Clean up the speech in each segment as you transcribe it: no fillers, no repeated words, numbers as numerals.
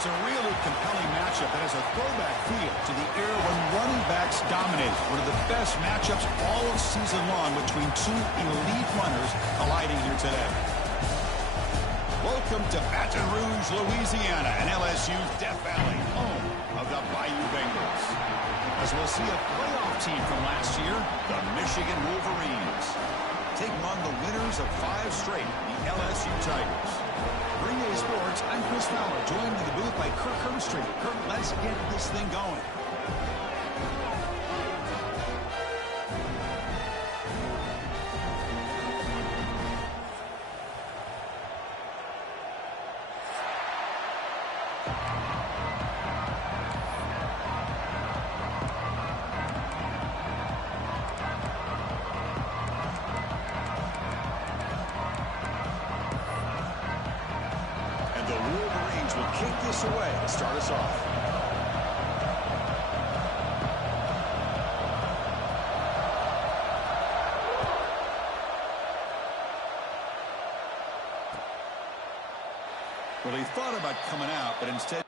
It's a really compelling matchup that has a throwback feel to the era when running backs dominated. One of the best matchups all season long between two elite runners colliding here today. Welcome to Baton Rouge, Louisiana, and LSU's Death Valley, home of the Bayou Bengals. As we'll see a playoff team from last year, the Michigan Wolverines, taking on the winners of 5 straight, the LSU Tigers. For EA Sports, I'm Chris Fowler, joined in the booth by Kirk Herbstreit. Kirk, let's get this thing going. The Wolverines will kick this away to start us off. Well, he thought about coming out, but instead...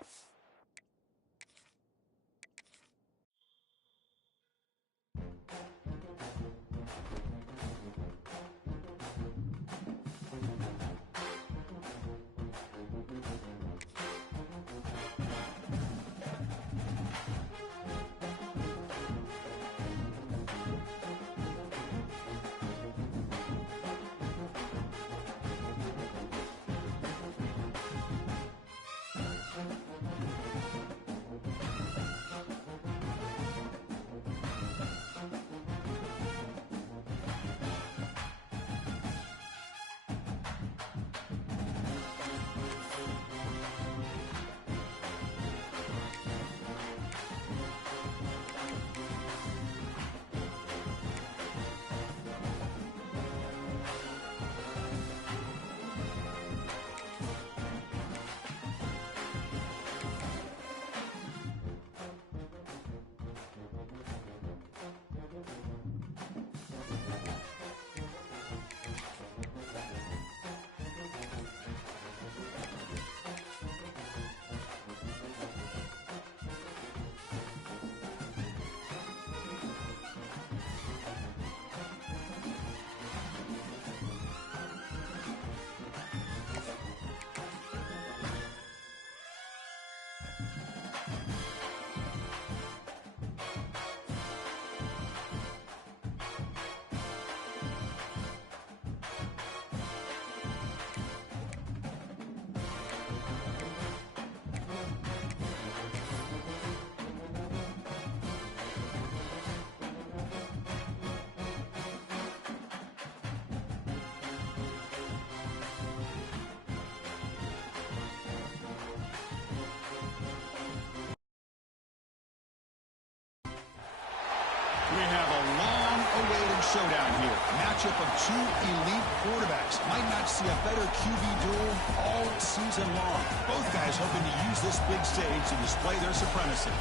We have a long-awaited showdown here. A matchup of two elite quarterbacks. Might not see a better QB duel all season long. Both guys hoping to use this big stage to display their supremacy.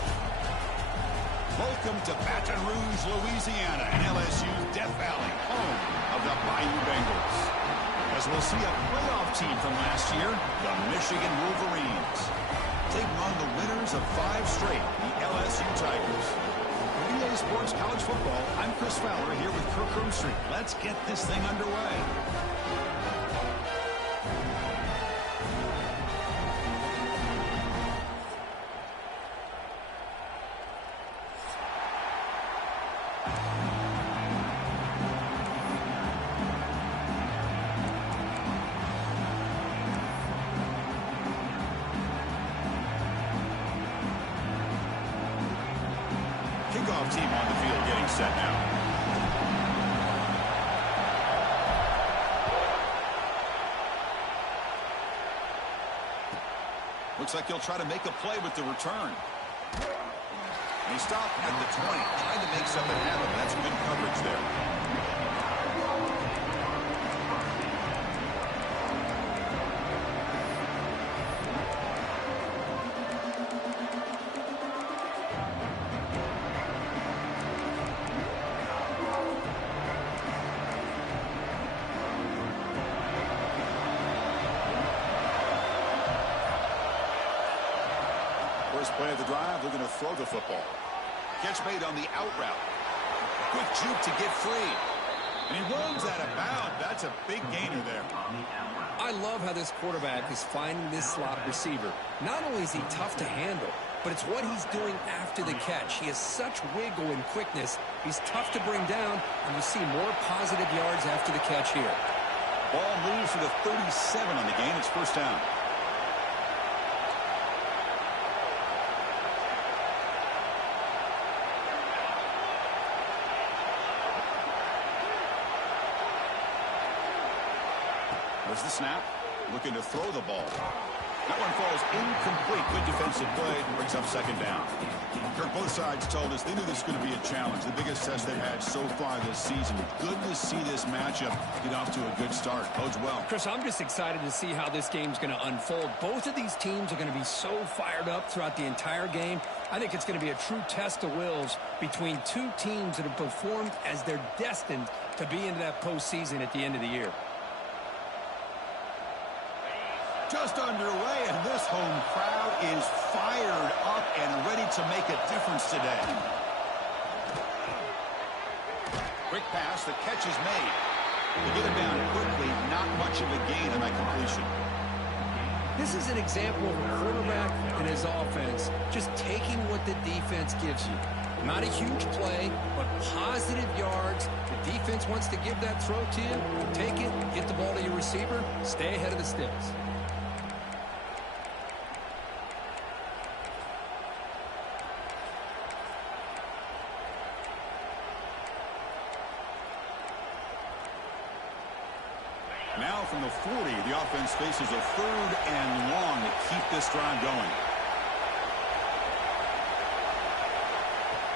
Welcome to Baton Rouge, Louisiana, and LSU's Death Valley, home of the Bayou Bengals. As we'll see a playoff team from last year, the Michigan Wolverines, taking on the winners of 5 straight, the LSU Tigers. EA Sports College Football, I'm Chris Fowler here with Kirk Herbstreit. Let's get this thing underway. Kickoff team on the field getting set now. Looks like he'll try to make a play with the return. And he stopped at the 20, trying to make something happen. That's good coverage there. First play of the drive, they're going to throw the football. Catch made on the out route. Quick juke to get free. And he runs out of bounds. That's a big gainer there. I love how this quarterback is finding this slot receiver. Not only is he tough to handle, but it's what he's doing after the catch. He has such wiggle and quickness. He's tough to bring down, and you see more positive yards after the catch here. Ball moves to the 37 on the game. It's first down. There's the snap. Looking to throw the ball. That one falls incomplete. Good defensive play. Brings up second down. Kirk, both sides told us they knew this was going to be a challenge. The biggest test they've had so far this season. Good to see this matchup get off to a good start. Bodes well. Chris, I'm just excited to see how this game's going to unfold. Both of these teams are going to be so fired up throughout the entire game. I think it's going to be a true test of wills between two teams that have performed as they're destined to be into that postseason at the end of the year. Just underway, and this home crowd is fired up and ready to make a difference today. Quick pass, the catch is made. They get him down quickly, not much of a gain on that completion. This is an example of a quarterback and his offense just taking what the defense gives you. Not a huge play, but positive yards. The defense wants to give that throw to you. Take it, get the ball to your receiver, stay ahead of the sticks. Now from the 40, the offense faces a third and long to keep this drive going.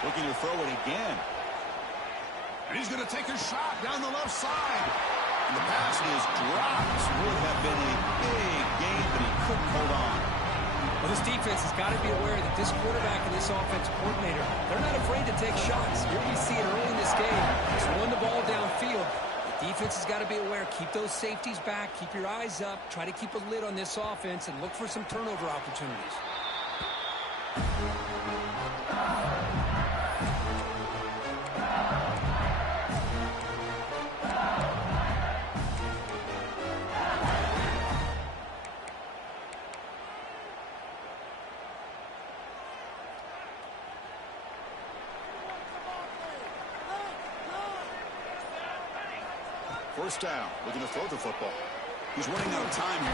Looking to throw it again. And he's going to take a shot down the left side. And the pass is dropped. Would have been a big gain, but he couldn't hold on. Well, this defense has got to be aware that this quarterback and this offensive coordinator, they're not afraid to take shots. Here we see it early in this game. Just run the ball downfield. Defense has got to be aware. Keep those safeties back. Keep your eyes up. Try to keep a lid on this offense and look for some turnover opportunities. First down, looking to throw the football. He's running out of time here.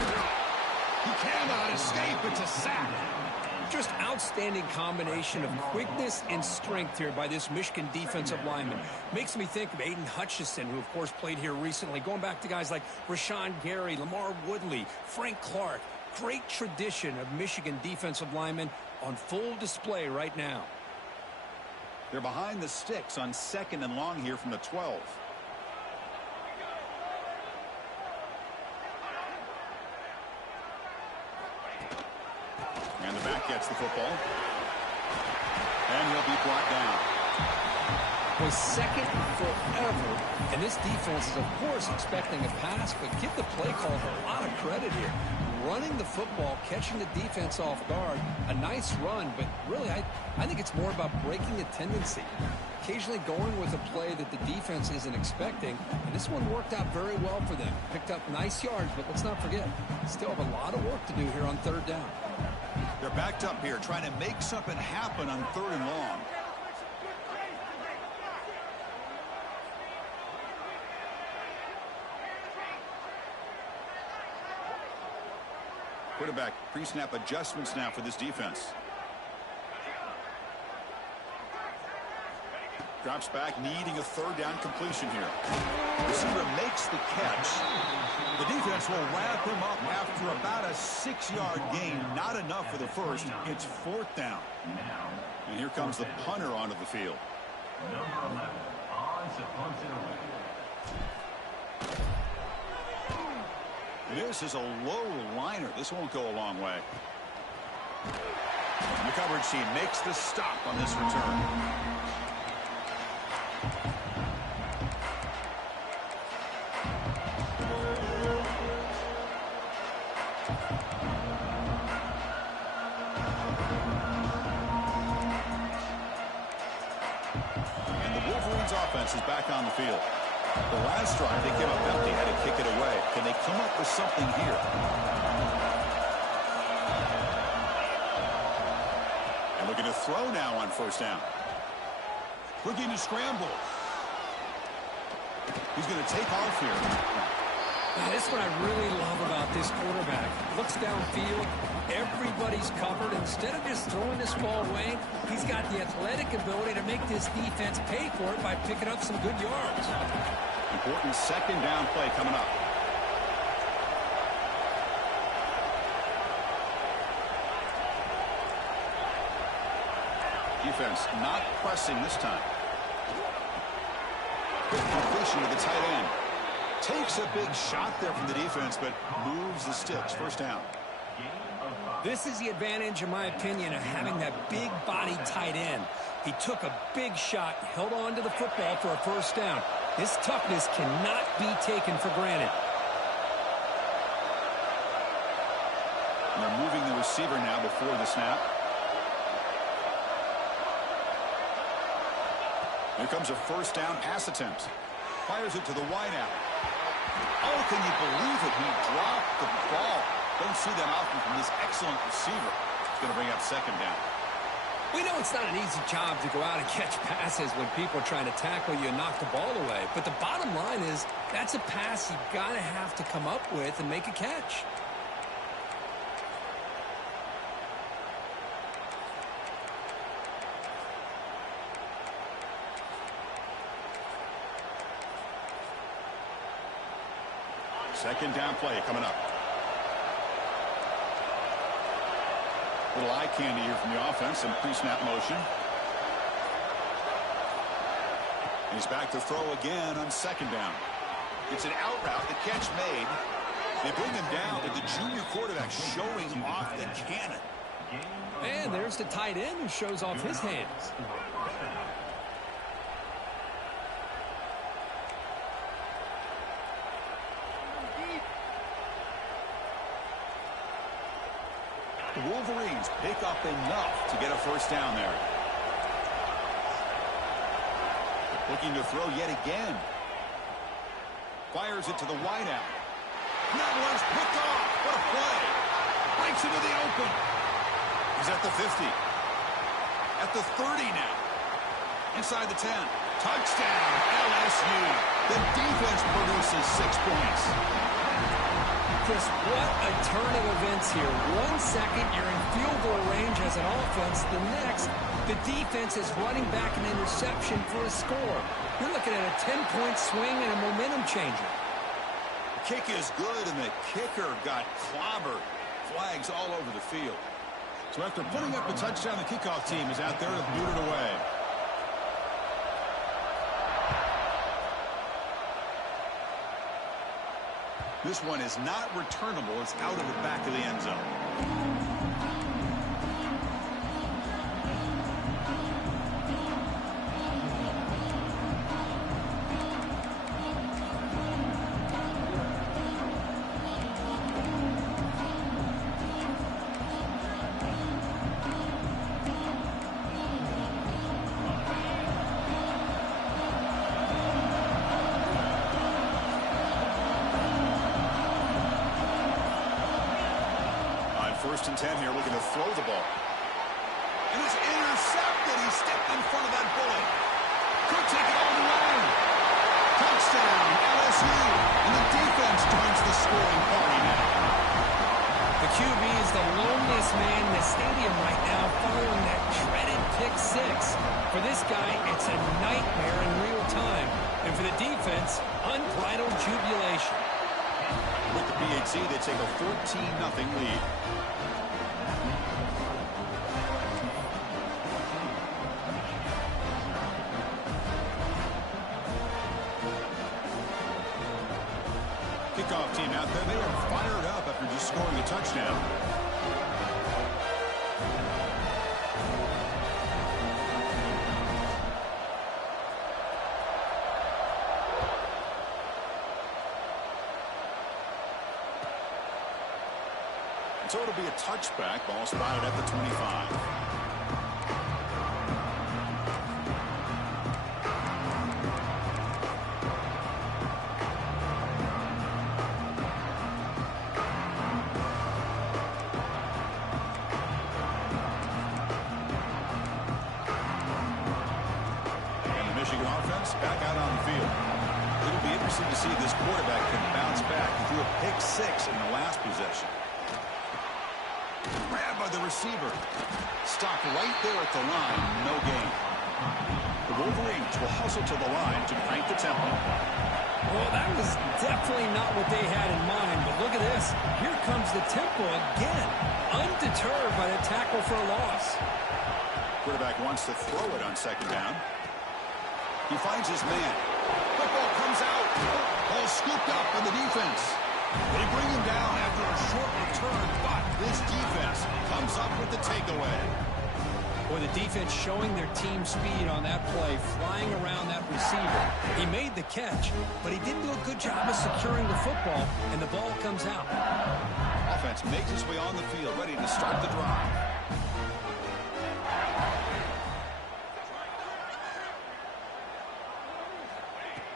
He cannot escape. It's a sack. Just outstanding combination of quickness and strength here by this Michigan defensive lineman. Makes me think of Aiden Hutchinson, who, of course, played here recently. Going back to guys like Rashawn Gary, Lamar Woodley, Frank Clark. Great tradition of Michigan defensive linemen on full display right now. They're behind the sticks on second and long here from the 12. And the back gets the football. And he'll be brought down. Was second forever. And this defense is, of course, expecting a pass, but give the play caller a lot of credit here. Running the football, catching the defense off guard. A nice run, but really, I think it's more about breaking a tendency. Occasionally going with a play that the defense isn't expecting. And this one worked out very well for them. Picked up nice yards, but let's not forget, still have a lot of work to do here on third down. They're backed up here, trying to make something happen on third and long. Quarterback pre-snap adjustments now for this defense. Drops back, needing a third down completion here. Receiver makes the catch. The defense will wrap him up after about a 6-yard gain. Not enough for the first. It's fourth down. And here comes the punter onto the field. Number 11 on to punt it away. This is a low liner. This won't go a long way. And the coverage team makes the stop on this return. defense is back on the field. The last drive they came up empty, had to kick it away. Can they come up with something here? And looking to throw now on first down. Looking to scramble. He's going to take off here. Now, this is what I really love about this quarterback. Looks downfield. Everybody's covered. Instead of just throwing this ball away, he's got the athletic ability to make this defense pay for it by picking up some good yards. Important second down play coming up. Defense not pressing this time. Good completion to the tight end. Takes a big shot there from the defense, but moves the sticks. First down. This is the advantage, in my opinion, of having that big body tight end. He took a big shot, held on to the football for a first down. This toughness cannot be taken for granted. And they're moving the receiver now before the snap. Here comes a first down pass attempt. Fires it to the wideout. Oh, can you believe it? He dropped the ball. Don't see that often from this excellent receiver. It's going to bring up second down. We know it's not an easy job to go out and catch passes when people are trying to tackle you and knock the ball away. But the bottom line is that's a pass you got to have to come up with and make a catch. Second down play coming up. Little eye candy here from the offense. Some pre-snap motion. He's back to throw again on second down. It's an out route. The catch made. They bring him down with the junior quarterback showing off the cannon. And there's the tight end who shows off his hands. The Wolverines pick up enough to get a first down there. Looking to throw yet again. Fires it to the wideout. That one's picked off. What a play. Breaks into the open. He's at the 50. At the 30 now. Inside the 10. Touchdown, LSU. The defense produces 6 points. Chris, what a turn of events here. 1 second, you're in field goal range as an offense. The next, the defense is running back an interception for a score. You're looking at a 10-point swing and a momentum changer. The kick is good, and the kicker got clobbered. Flags all over the field. So after putting up a touchdown, the kickoff team is out there to boot it away. This one is not returnable. It's out of the back of the end zone. First and 10 here, looking to throw the ball. And it's intercepted. He stepped in front of that bullet. Could take it all the way. Touchdown, LSU. And the defense joins the scoring party now. The QB is the loneliest man in the stadium right now following that dreaded pick six. For this guy, it's a nightmare in real time. And for the defense, unbridled jubilation. With the BHC, they take a 14-0 lead. Kickoff team out there. They are fired up after just scoring a touchdown. So it'll be a touchback. Ball spotted at the 25. Interesting to see if this quarterback can bounce back. He threw a pick-6 in the last possession. Grabbed by the receiver. Stopped right there at the line. No gain. The Wolverines will hustle to the line to crank the tempo. Well, that was definitely not what they had in mind, but look at this. Here comes the tempo again, undeterred by the tackle for a loss. Quarterback wants to throw it on second down. He finds his man. Football comes out. Ball scooped up by the defense. They bring him down after a short return, but this defense comes up with the takeaway. Boy, the defense showing their team speed on that play, flying around that receiver. He made the catch, but he didn't do a good job of securing the football, and the ball comes out. Offense makes its way on the field, ready to start the drive.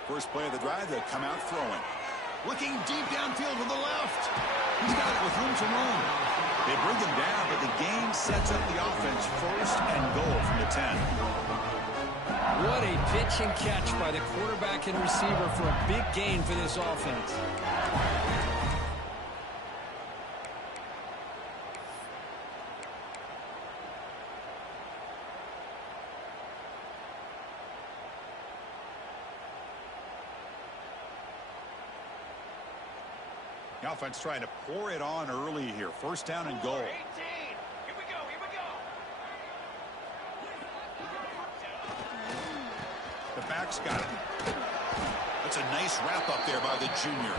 First play of the drive, they'll come out throwing. Looking deep downfield to the left. He's got it with room to run. They bring him down, but the game sets up the offense first and goal from the 10. What a pitch and catch by the quarterback and receiver for a big gain for this offense. The offense trying to pour it on early here. First down and goal. 18. Here we go. Here we go. The back's got it. That's a nice wrap up there by the junior.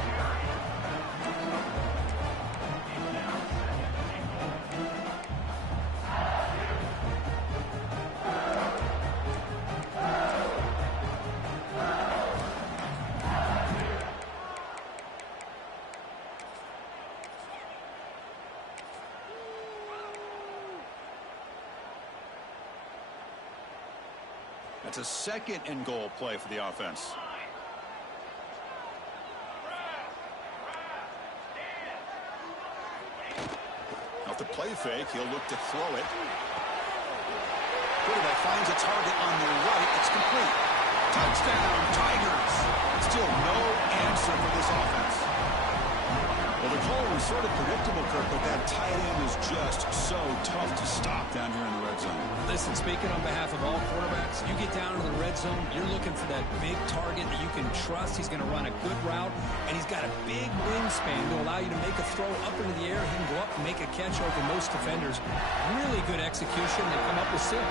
That's a second and goal play for the offense. Off the play fake, he'll look to throw it. Quarterback finds a target on the right. It's complete. Touchdown, Tigers. Still no answer for this offense. Well, the call was sort of predictable, Kirk, but that tight end is just so tough to stop down here in the red zone. Listen, speaking on behalf of all quarterbacks, you get down to the red zone, you're looking for that big target that you can trust. He's going to run a good route, and he's got a big wingspan to allow you to make a throw up into the air. He can go up and make a catch over most defenders. Really good execution. They come up with 6.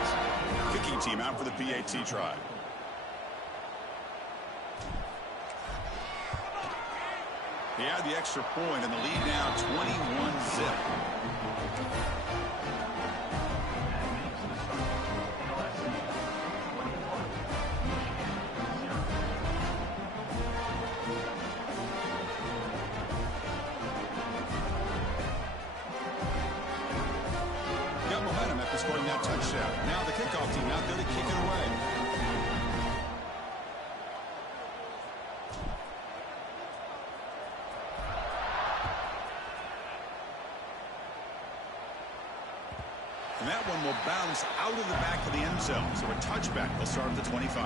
Kicking team out for the PAT try. He had the extra point, and the lead now 21-zip. Got momentum after scoring that touchdown. Now the kickoff team out there to kick it away. And that one will bounce out of the back of the end zone. So a touchback will start at the 25.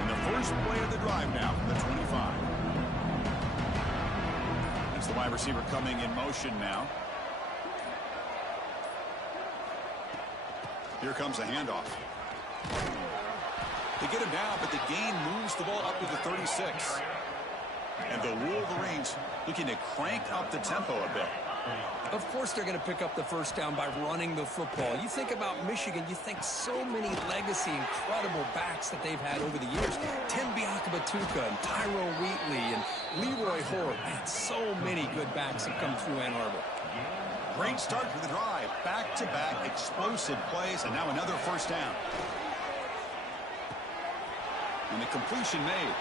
And the first play of the drive now from the 25. The wide receiver coming in motion now. Here comes a handoff. They get him down, but the gain moves the ball up to the 36. And the Wolverines looking to crank up the tempo a bit. Of course they're going to pick up the first down by running the football. You think about Michigan, you think so many legacy, incredible backs that they've had over the years. Tim Biakabatuka and Tyrone Wheatley and Leroy Horde. Man, so many good backs have come through Ann Arbor. Great start for the drive. Back-to-back explosive plays, and now another first down. And the completion made.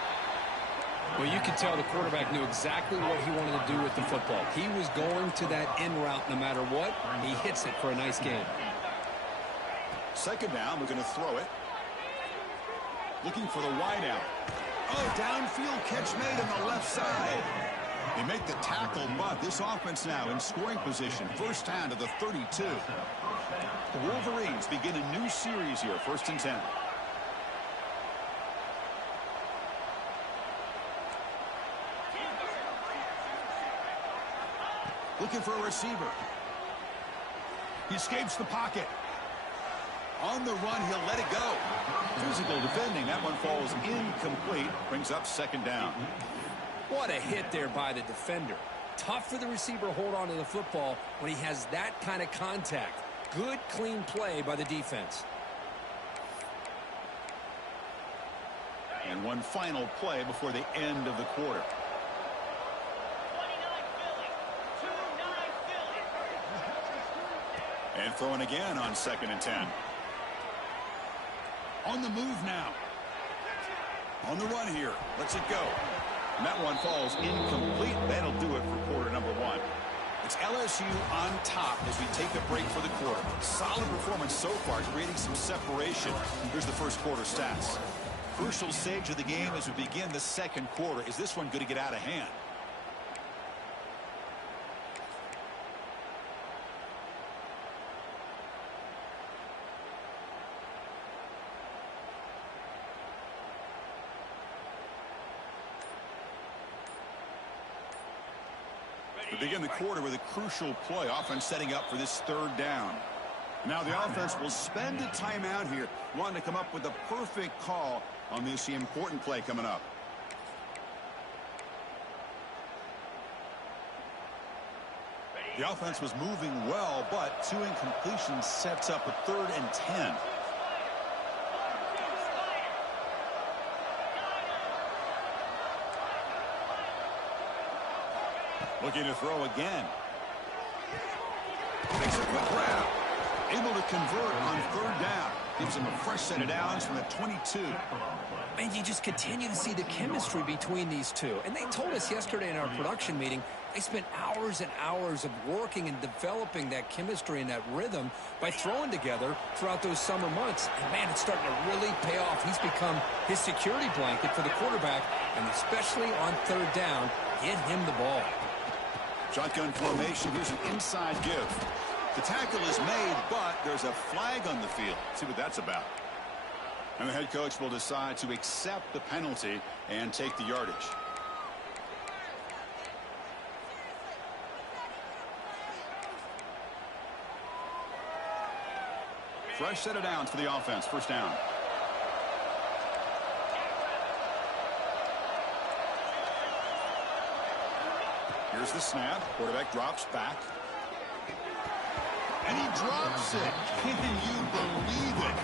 Well, you could tell the quarterback knew exactly what he wanted to do with the football. He was going to that in route no matter what. He hits it for a nice gain. Second down, we're going to throw it. Looking for the wideout. Oh, downfield catch made on the left side. They make the tackle, but this offense now in scoring position. First down to the 32. The Wolverines begin a new series here, 1st and 10. Looking for a receiver. He escapes the pocket. On the run, he'll let it go. Physical defending. That one falls incomplete. Brings up 2nd down. What a hit there by the defender. Tough for the receiver to hold on to the football when he has that kind of contact. Good, clean play by the defense. And one final play before the end of the quarter. 29 Philly. And throwing again on 2nd and 10. On the move now. On the run here. Lets it go. And that one falls incomplete. That'll do it for quarter number 1. It's LSU on top as we take a break for the quarter. Solid performance so far, creating some separation. Here's the first quarter stats. Crucial stage of the game as we begin the 2nd quarter. Is this one going to get out of hand? We begin the quarter with a crucial play. Offense setting up for this 3rd down. Now the offense will spend a timeout here, wanting to come up with a perfect call on this important play coming up. The offense was moving well, but 2 incompletions sets up a 3rd and 10. Looking to throw again. Makes a quick grab. Able to convert on 3rd down. Gives him a fresh set of downs from the 22. And you just continue to see the chemistry between these two. And they told us yesterday in our production meeting, they spent hours and hours of working and developing that chemistry and that rhythm by throwing together throughout those summer months. And, man, it's starting to really pay off. He's become his security blanket for the quarterback, and especially on 3rd down, get him the ball. Shotgun formation. Here's an inside give. The tackle is made, but there's a flag on the field. See what that's about. And the head coach will decide to accept the penalty and take the yardage. Fresh set of downs for the offense. First down. Here's the snap. Quarterback drops back. And he drops it. Can you believe it?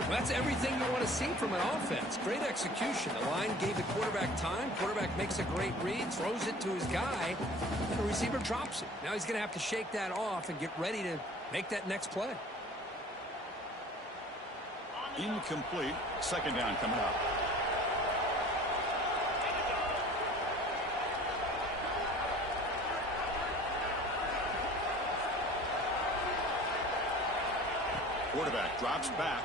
Well, that's everything you want to see from an offense. Great execution. The line gave the quarterback time. Quarterback makes a great read, throws it to his guy, and the receiver drops it. Now he's going to have to shake that off and get ready to make that next play. Incomplete. 2nd down coming up. Quarterback drops back.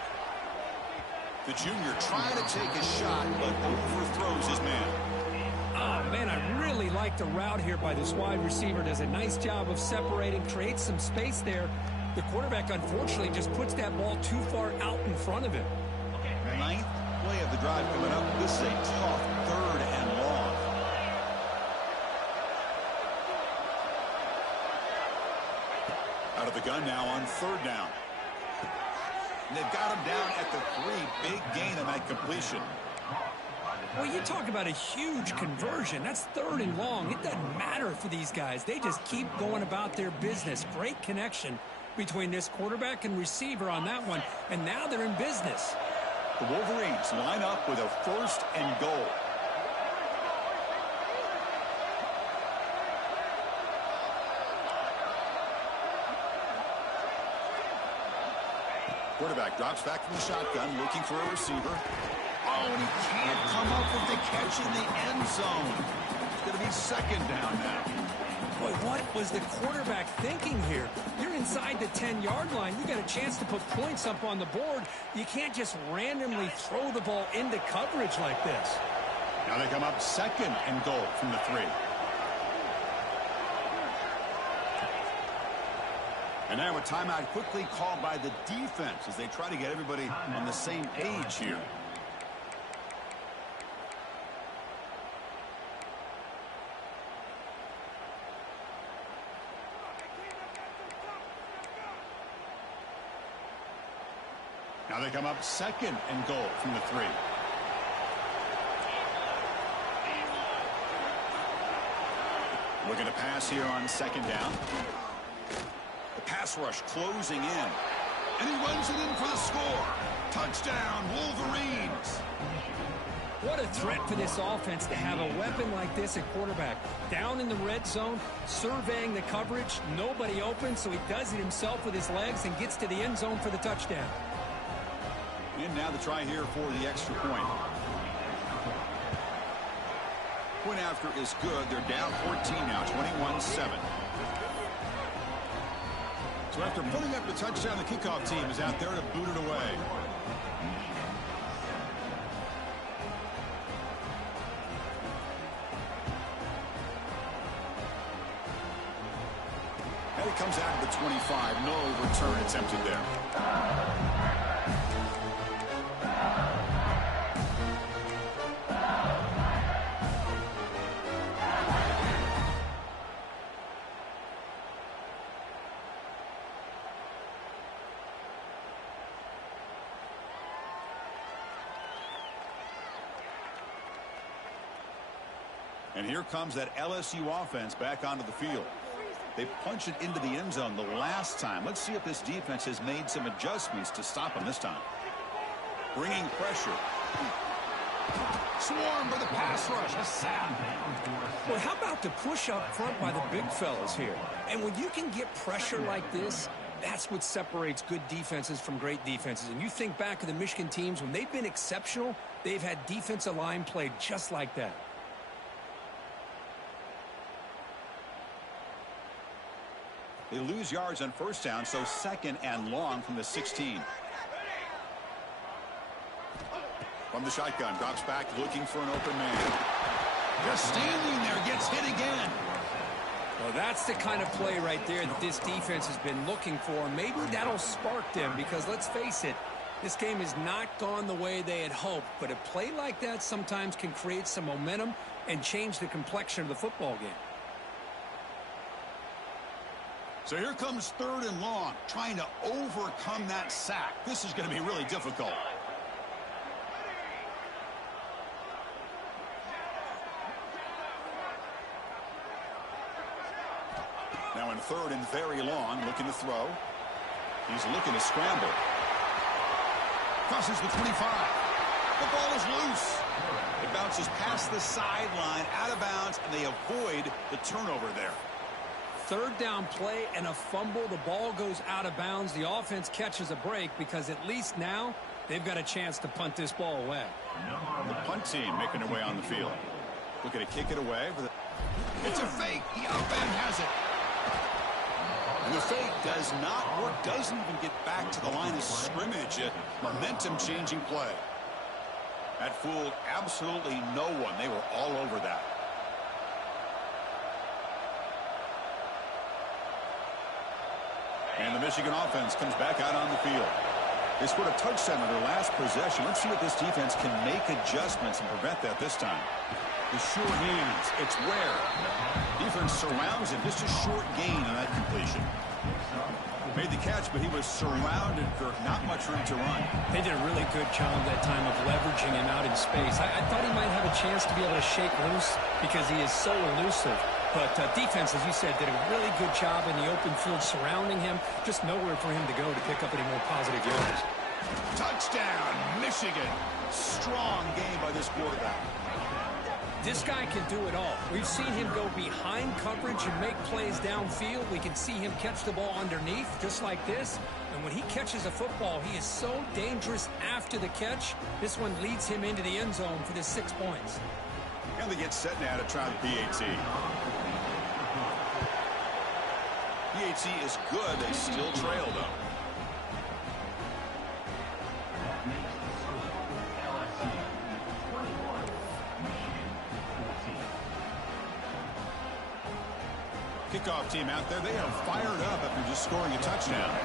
The junior trying to take a shot, but overthrows his man. Oh, man, I really like the route here by this wide receiver. Does a nice job of separating, creates some space there. The quarterback, unfortunately, just puts that ball too far out in front of him. 9th play of the drive coming up. This is a tough 3rd and long. Out of the gun now on 3rd down. And they've got him down at the 3. Big gain on that completion. Well, you talk about a huge conversion. That's 3rd and long. It doesn't matter for these guys. They just keep going about their business. Great connection between this quarterback and receiver on that one. And now they're in business. The Wolverines line up with a 1st and goal. Quarterback drops back from the shotgun, looking for a receiver. Oh, and he can't come up with the catch in the end zone. It's going to be 2nd down now. Boy, what was the quarterback thinking here? You're inside the 10-yard line. You got a chance to put points up on the board. You can't just randomly throw the ball into coverage like this. Now they come up 2nd and goal from the 3. And now a timeout quickly called by the defense as they try to get everybody on the same page here. Now they come up 2nd and goal from the 3. Looking to pass here on 2nd down. The pass rush closing in. And he runs it in for the score. Touchdown, Wolverines. What a threat for this offense to have a weapon like this at quarterback. Down in the red zone, surveying the coverage, nobody open, so he does it himself with his legs and gets to the end zone for the touchdown. And now the try here for the extra point. Point after is good. They're down 14 now, 21-7. So after putting up the touchdown, the kickoff team is out there to boot it away. And it comes out of the 25. No return attempted there. And here comes that LSU offense back onto the field. They punched it into the end zone the last time. Let's see if this defense has made some adjustments to stop them this time. Bringing pressure. Swarmed by the pass rush. A sack. Well, how about the push up front by the big fellas here? And when you can get pressure like this, that's what separates good defenses from great defenses. And you think back to the Michigan teams, when they've been exceptional, they've had defensive line play just like that. They lose yards on 1st down, so 2nd and long from the 16. From the shotgun, drops back looking for an open man. Just standing there, gets hit again. Well, that's the kind of play right there that this defense has been looking for. Maybe that'll spark them because, let's face it, this game has not gone the way they had hoped. But a play like that sometimes can create some momentum and change the complexion of the football game. So here comes 3rd and long, trying to overcome that sack. This is going to be really difficult. Now in 3rd and very long, looking to throw. He's looking to scramble. Crosses the 25. The ball is loose. It bounces past the sideline, out of bounds, and they avoid the turnover there. 3rd down play and a fumble. The ball goes out of bounds. The offense catches a break because at least now they've got a chance to punt this ball away. The punt team making their way on the field. Looking to kick it away. It's a fake. The up end has it. And the fake does not work. Doesn't even get back to the line of scrimmage. A momentum-changing play. That fooled absolutely no one. They were all over that. And the Michigan offense comes back out on the field. They scored a touchdown on their last possession. Let's see if this defense can make adjustments and prevent that this time. The sure hands. It's Ware. Defense surrounds him. Just a short gain on that completion. Made the catch, but he was surrounded for not much room to run. They did a really good job that time of leveraging him out in space. I thought he might have a chance to be able to shake loose because he is so elusive. But defense, as you said, did a really good job in the open field surrounding him. Just nowhere for him to go to pick up any more positive yards. Touchdown, Michigan. Strong game by this quarterback. This guy can do it all. We've seen him go behind coverage and make plays downfield. We can see him catch the ball underneath, just like this. And when he catches a football, he is so dangerous after the catch. This one leads him into the end zone for the 6 points. And they get set now to try the PAT. efficiency is good. They still trail, though. Kickoff team out there. They are fired up after just scoring a touchdown.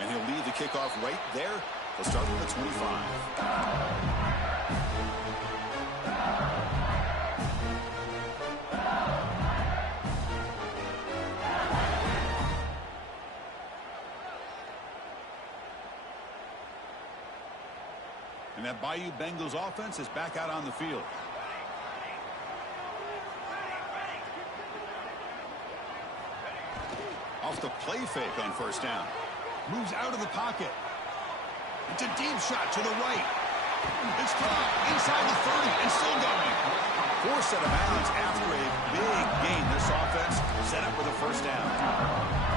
And he'll lead the kickoff right there. They'll start with the 25. And that Bayou Bengals offense is back out on the field. Off the play fake on first down. Moves out of the pocket. It's a deep shot to the right. It's caught inside the 30 and still going. Forced out of bounds after a big gain. This offense set up with a first down.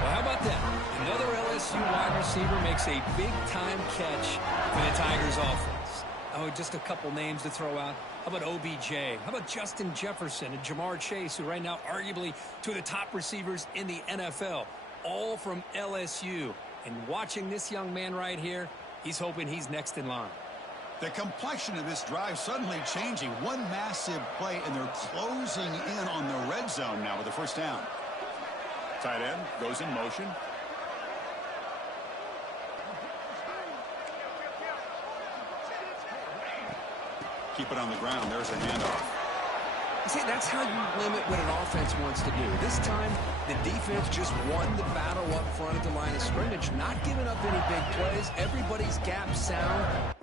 Well, how about that? Another LSU wide receiver makes a big-time catch for the Tigers offense. Oh, just a couple names to throw out. How about OBJ? How about Justin Jefferson and Jamar Chase, who right now arguably two of the top receivers in the NFL, all from LSU. And watching this young man right here, he's hoping he's next in line. The complexion of this drive suddenly changing. One massive play, and they're closing in on the red zone now with the first down. Tight end goes in motion. Keep it on the ground. There's a handoff. See, that's how you limit what an offense wants to do. This time, the defense just won the battle up front at the line of scrimmage, not giving up any big plays. Everybody's gap sound.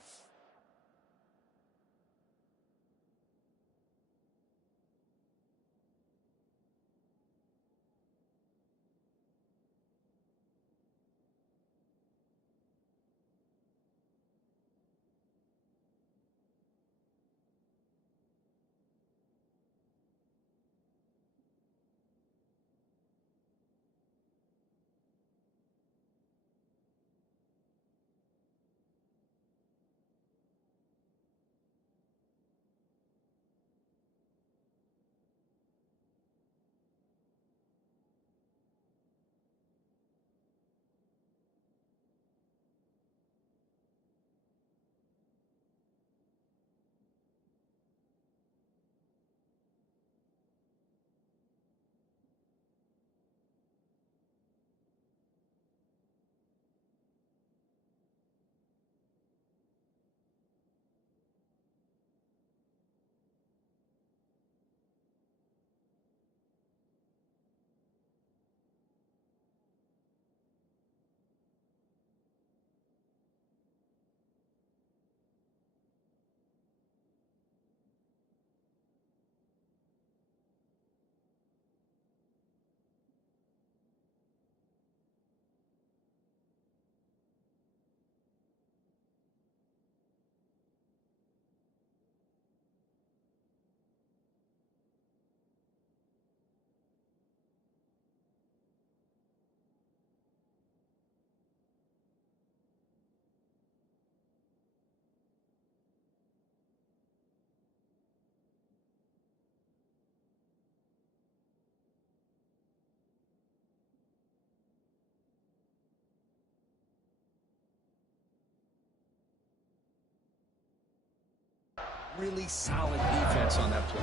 Really solid defense on that play.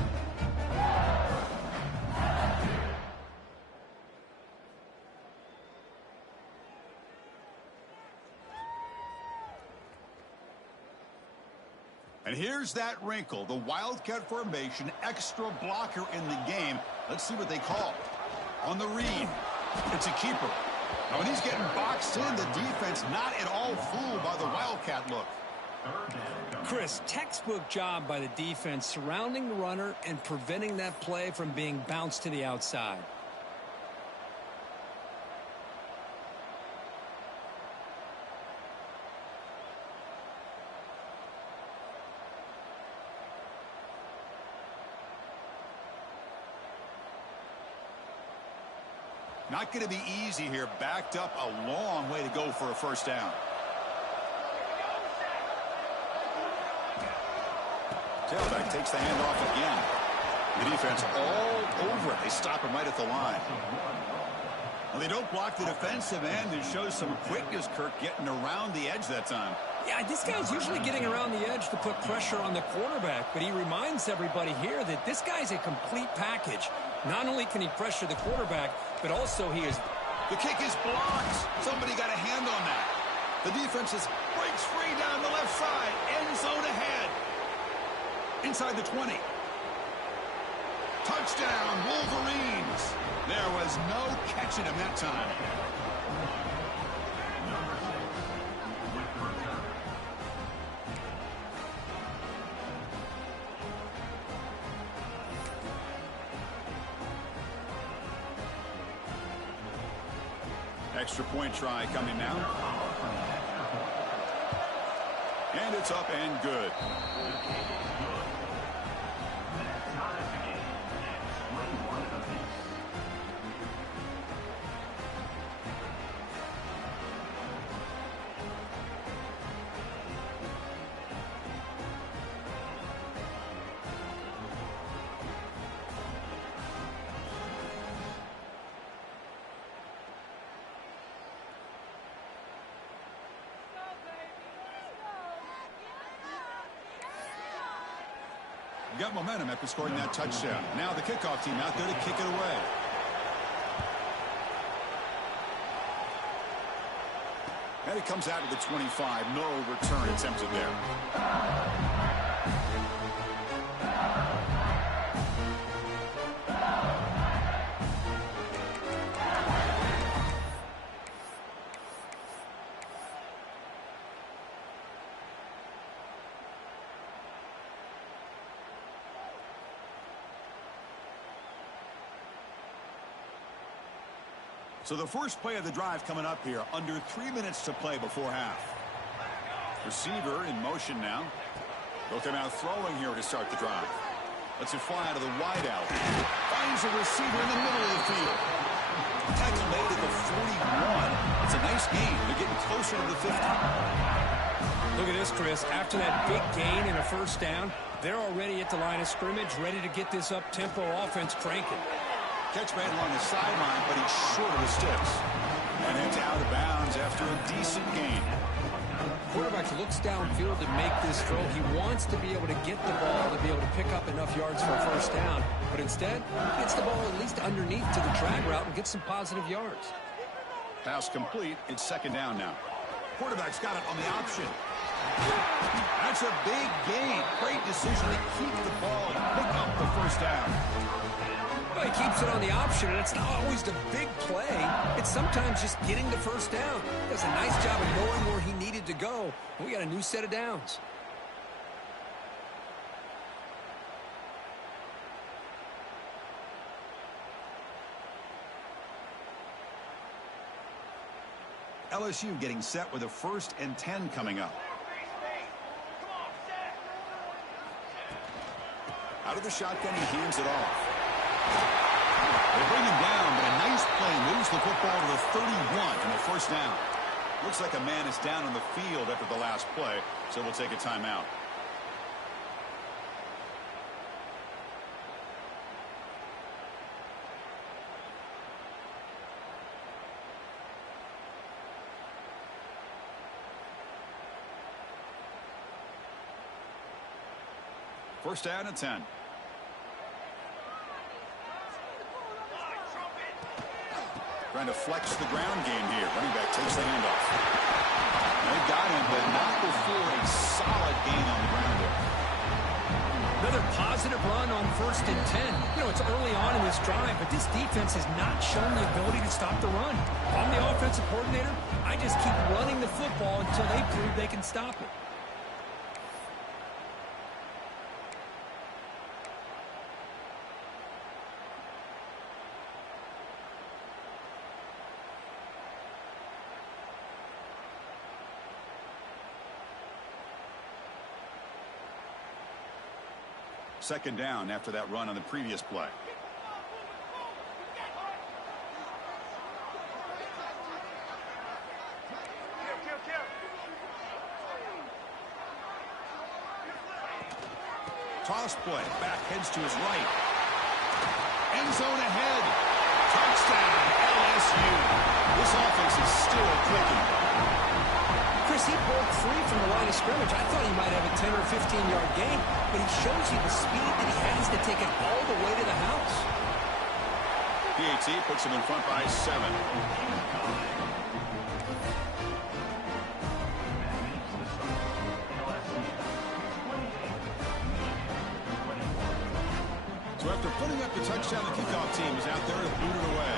And here's that wrinkle, the Wildcat formation, extra blocker in the game. Let's see what they call. On the read, it's a keeper. Now when he's getting boxed in, the defense not at all fooled by the Wildcat look. Chris, textbook job by the defense surrounding the runner and preventing that play from being bounced to the outside. Not going to be easy here. Backed up a long way to go for a first down. Tailback takes the handoff again. The defense all over it. They stop him right at the line. Well, they don't block the defensive end. It shows some quickness, Kirk, getting around the edge that time. Yeah, this guy's usually getting around the edge to put pressure on the quarterback, but he reminds everybody here that this guy's a complete package. Not only can he pressure the quarterback, but also he is... The kick is blocked. Somebody got a hand on that. The defense breaks free down the left side. End zone ahead. Inside the 20. Touchdown, Wolverines. There was no catching him that time. Extra point try coming now. And it's up and good. Got momentum after scoring that touchdown. Now the kickoff team out there to kick it away. And it comes out to the 25. No return attempted there. So the first play of the drive coming up here. Under 3 minutes to play before half. Receiver in motion now. They'll come out throwing here to start the drive. Lets it fly out of the wideout. Finds a receiver in the middle of the field. Tackle made at the 41. It's a nice gain. They're getting closer to the 50. Look at this, Chris. After that big gain and a first down, they're already at the line of scrimmage, ready to get this up-tempo offense cranking. Catch ran along the sideline, but he's short of the sticks. And it's out of bounds after a decent gain. Quarterback looks downfield to make this throw. He wants to be able to get the ball to be able to pick up enough yards for a first down. But instead, he gets the ball at least underneath to the drag route and gets some positive yards. Pass complete. It's second down now. Quarterback's got it on the option. That's a big gain. Great decision to keep the ball and pick up the first down. Well, he keeps it on the option, and it's not always the big play. It's sometimes just getting the first down. He does a nice job of knowing where he needed to go. We got a new set of downs. LSU getting set with a 1st and 10 coming up. Out of the shotgun, he hands it off. They bring him down, but a nice play moves the football to the 31 and a first down. Looks like a man is down on the field after the last play, so we'll take a timeout. First down and 10. Trying to flex the ground game here. Running back takes the handoff. They got him, but not before a solid gain on the ground there. Another positive run on 1st and 10. You know, it's early on in this drive, but this defense has not shown the ability to stop the run. If I'm the offensive coordinator, I just keep running the football until they prove they can stop it. Second down after that run on the previous play. Toss play. Back heads to his right. End zone ahead. Touchdown, LSU. This offense is still clicking. Chris, he broke free from the line of scrimmage. I thought he might have a 10 or 15-yard gain, but he shows you the speed that he has to take it all the way to the house. PAT puts him in front by 7. So after putting up the touchdown, the kickoff team is out there to boot it away.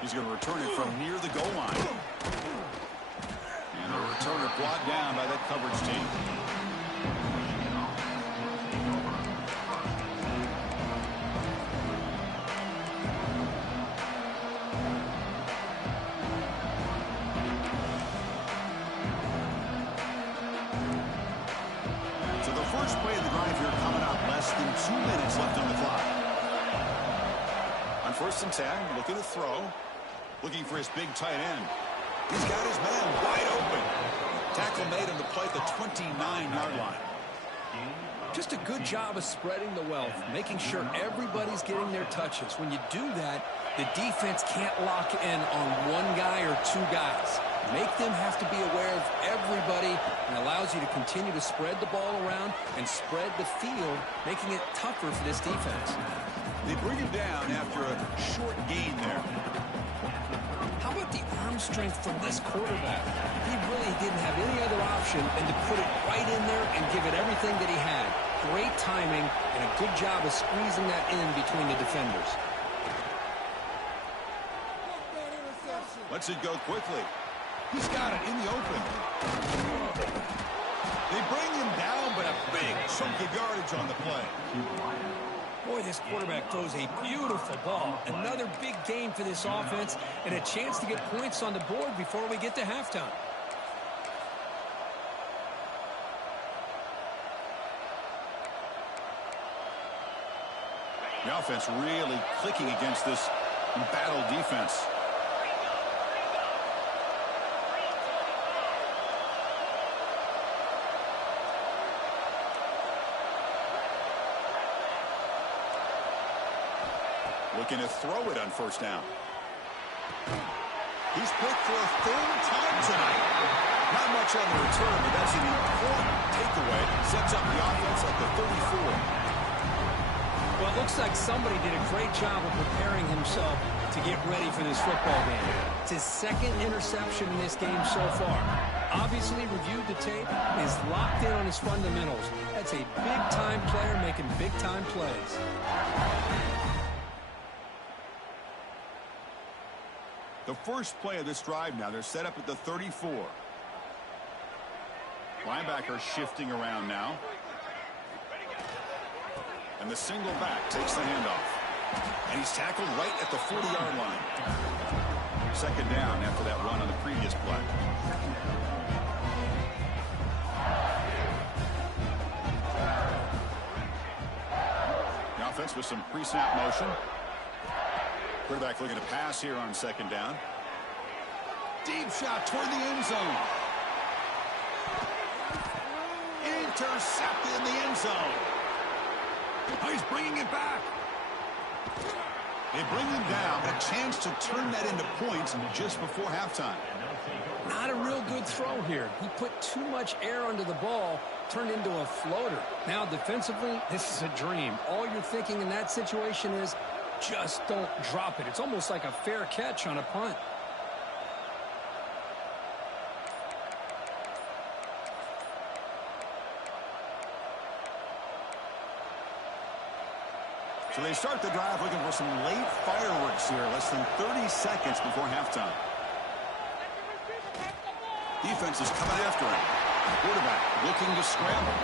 He's going to return it from near the goal line. And the returner brought down by that coverage team. So the first play of the drive here coming up. Less than 2 minutes left on the clock. On 1st and 10, looking to throw. Looking for his big tight end. He's got his man wide open. Tackle made on the play at the 29-yard line. Just a good job of spreading the wealth, making sure everybody's getting their touches. When you do that, the defense can't lock in on one guy or 2 guys. Make them have to be aware of everybody, and allows you to continue to spread the ball around and spread the field, making it tougher for this defense. They bring him down after a short gain there. How about the arm strength from this quarterback? He really didn't have any other option than to put it right in there and give it everything that he had. Great timing and a good job of squeezing that in between the defenders. Lets it go quickly. He's got it in the open. They bring him down, but a big chunk of yardage on the play. Boy, this quarterback throws a beautiful ball. Another big gain for this offense and a chance to get points on the board before we get to halftime. The offense really clicking against this embattled defense. Looking to throw it on 1st down. He's picked for a 3rd time tonight. Not much on the return, but that's an important takeaway. Sets up the offense at the 34. Well, it looks like somebody did a great job of preparing himself to get ready for this football game. It's his 2nd interception in this game so far. Obviously reviewed the tape, is locked in on his fundamentals. That's a big-time player making big-time plays. The first play of this drive now, they're set up at the 34. Linebacker shifting around now. And the single back takes the handoff. And he's tackled right at the 40-yard line. 2nd down after that run on the previous play. The offense with some pre-snap motion. Quarterback looking to pass here on 2nd down. Deep shot toward the end zone. Intercepted in the end zone. Oh, he's bringing it back. They bring him down. A chance to turn that into points just before halftime. Not a real good throw here. He put too much air under the ball, turned into a floater. Now defensively, this is a dream. All you're thinking in that situation is, just don't drop it. It's almost like a fair catch on a punt. So they start the drive looking for some late fireworks here. Less than 30 seconds before halftime. Defense is coming after him. Quarterback looking to scramble.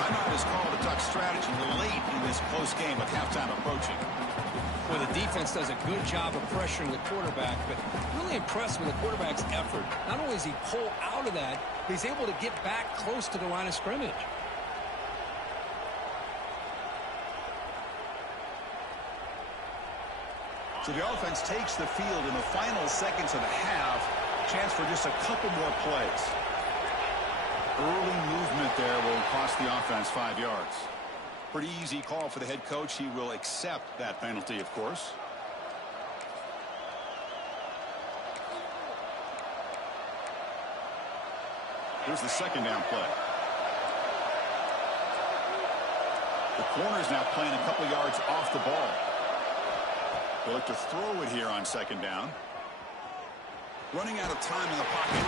Timeout is called to talk strategy late in this close game with halftime approaching. Well, the defense does a good job of pressuring the quarterback, but really impressed with the quarterback's effort. Not only does he pull out of that, but he's able to get back close to the line of scrimmage. So the offense takes the field in the final seconds of the half. Chance for just a couple more plays. Early movement there will cost the offense 5 yards. Pretty easy call for the head coach. He will accept that penalty, of course. Here's the second down play. The corner's now playing a couple yards off the ball. They'll look to throw it here on second down. Running out of time in the pocket.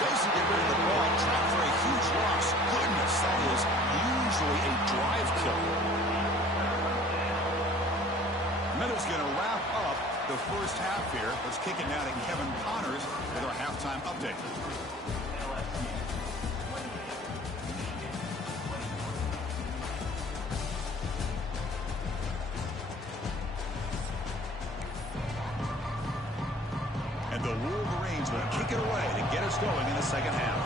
Doesn't get rid of the ball. Trapped for a huge loss. Goodness, that is usually a drive killer. Meadow's going to wrap up the first half here. Let's kick it now to Kevin Connors with our halftime update. The Wolverines will kick it away to get us going in the second half.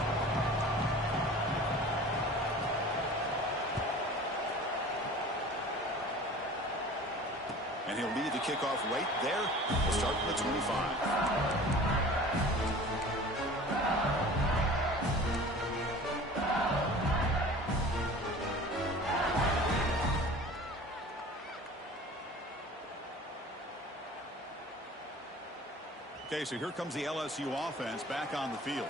And he'll lead the kickoff right there. We'll start with the 25. Okay, so here comes the LSU offense back on the field.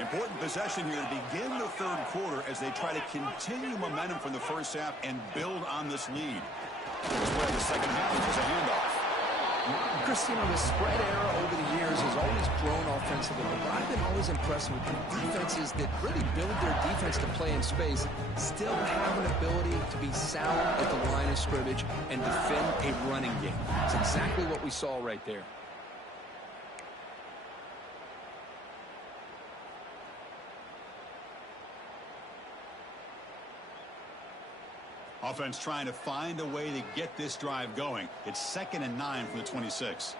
Important possession here to begin the third quarter as they try to continue momentum from the first half and build on this lead. This way, the second half is a handoff. Chris, you know, the spread era over the years has always grown offensively, but I've been always impressed with the defenses that really build their defense to play in space, still have an ability to be sound at the line of scrimmage and defend a running game. It's exactly what we saw right there. Offense trying to find a way to get this drive going. It's 2nd and 9 from the 26.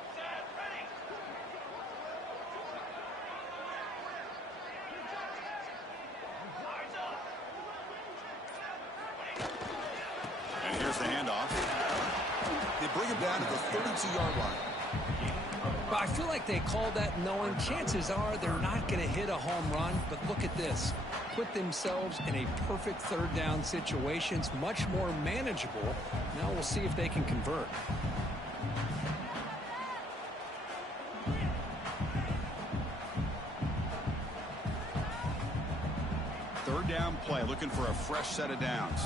And here's the handoff. They bring him down to the 32-yard line. But I feel like they called that knowing chances are they're not going to hit a home run. But look at this. Put themselves in a perfect third down situation. It's much more manageable. Now we'll see if they can convert. Third down play, looking for a fresh set of downs.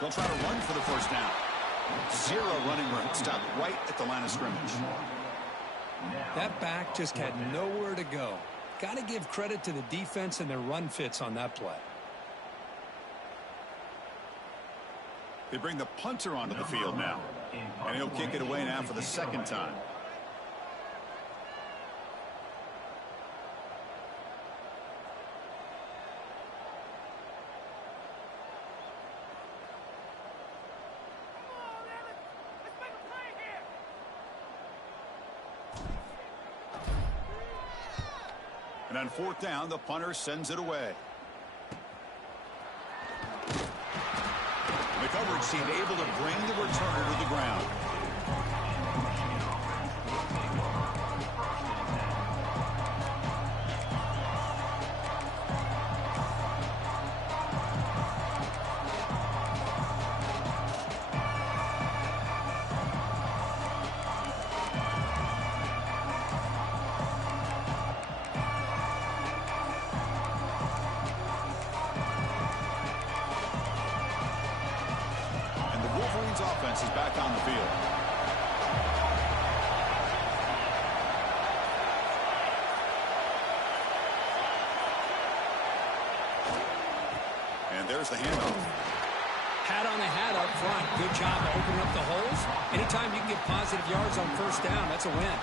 They'll try to run for the first down. 0 running room. Stopped right at the line of scrimmage. That back just had nowhere to go. Got to give credit to the defense and their run fits on that play. They bring the punter onto the field now. And he'll kick it away now for the second time. And on fourth down, the punter sends it away. The coverage team able to bring the returner to the ground. Offense is back on the field. And there's the handoff. Hat on the hat up front. Good job opening up the holes. Anytime you can get positive yards on first down, that's a win.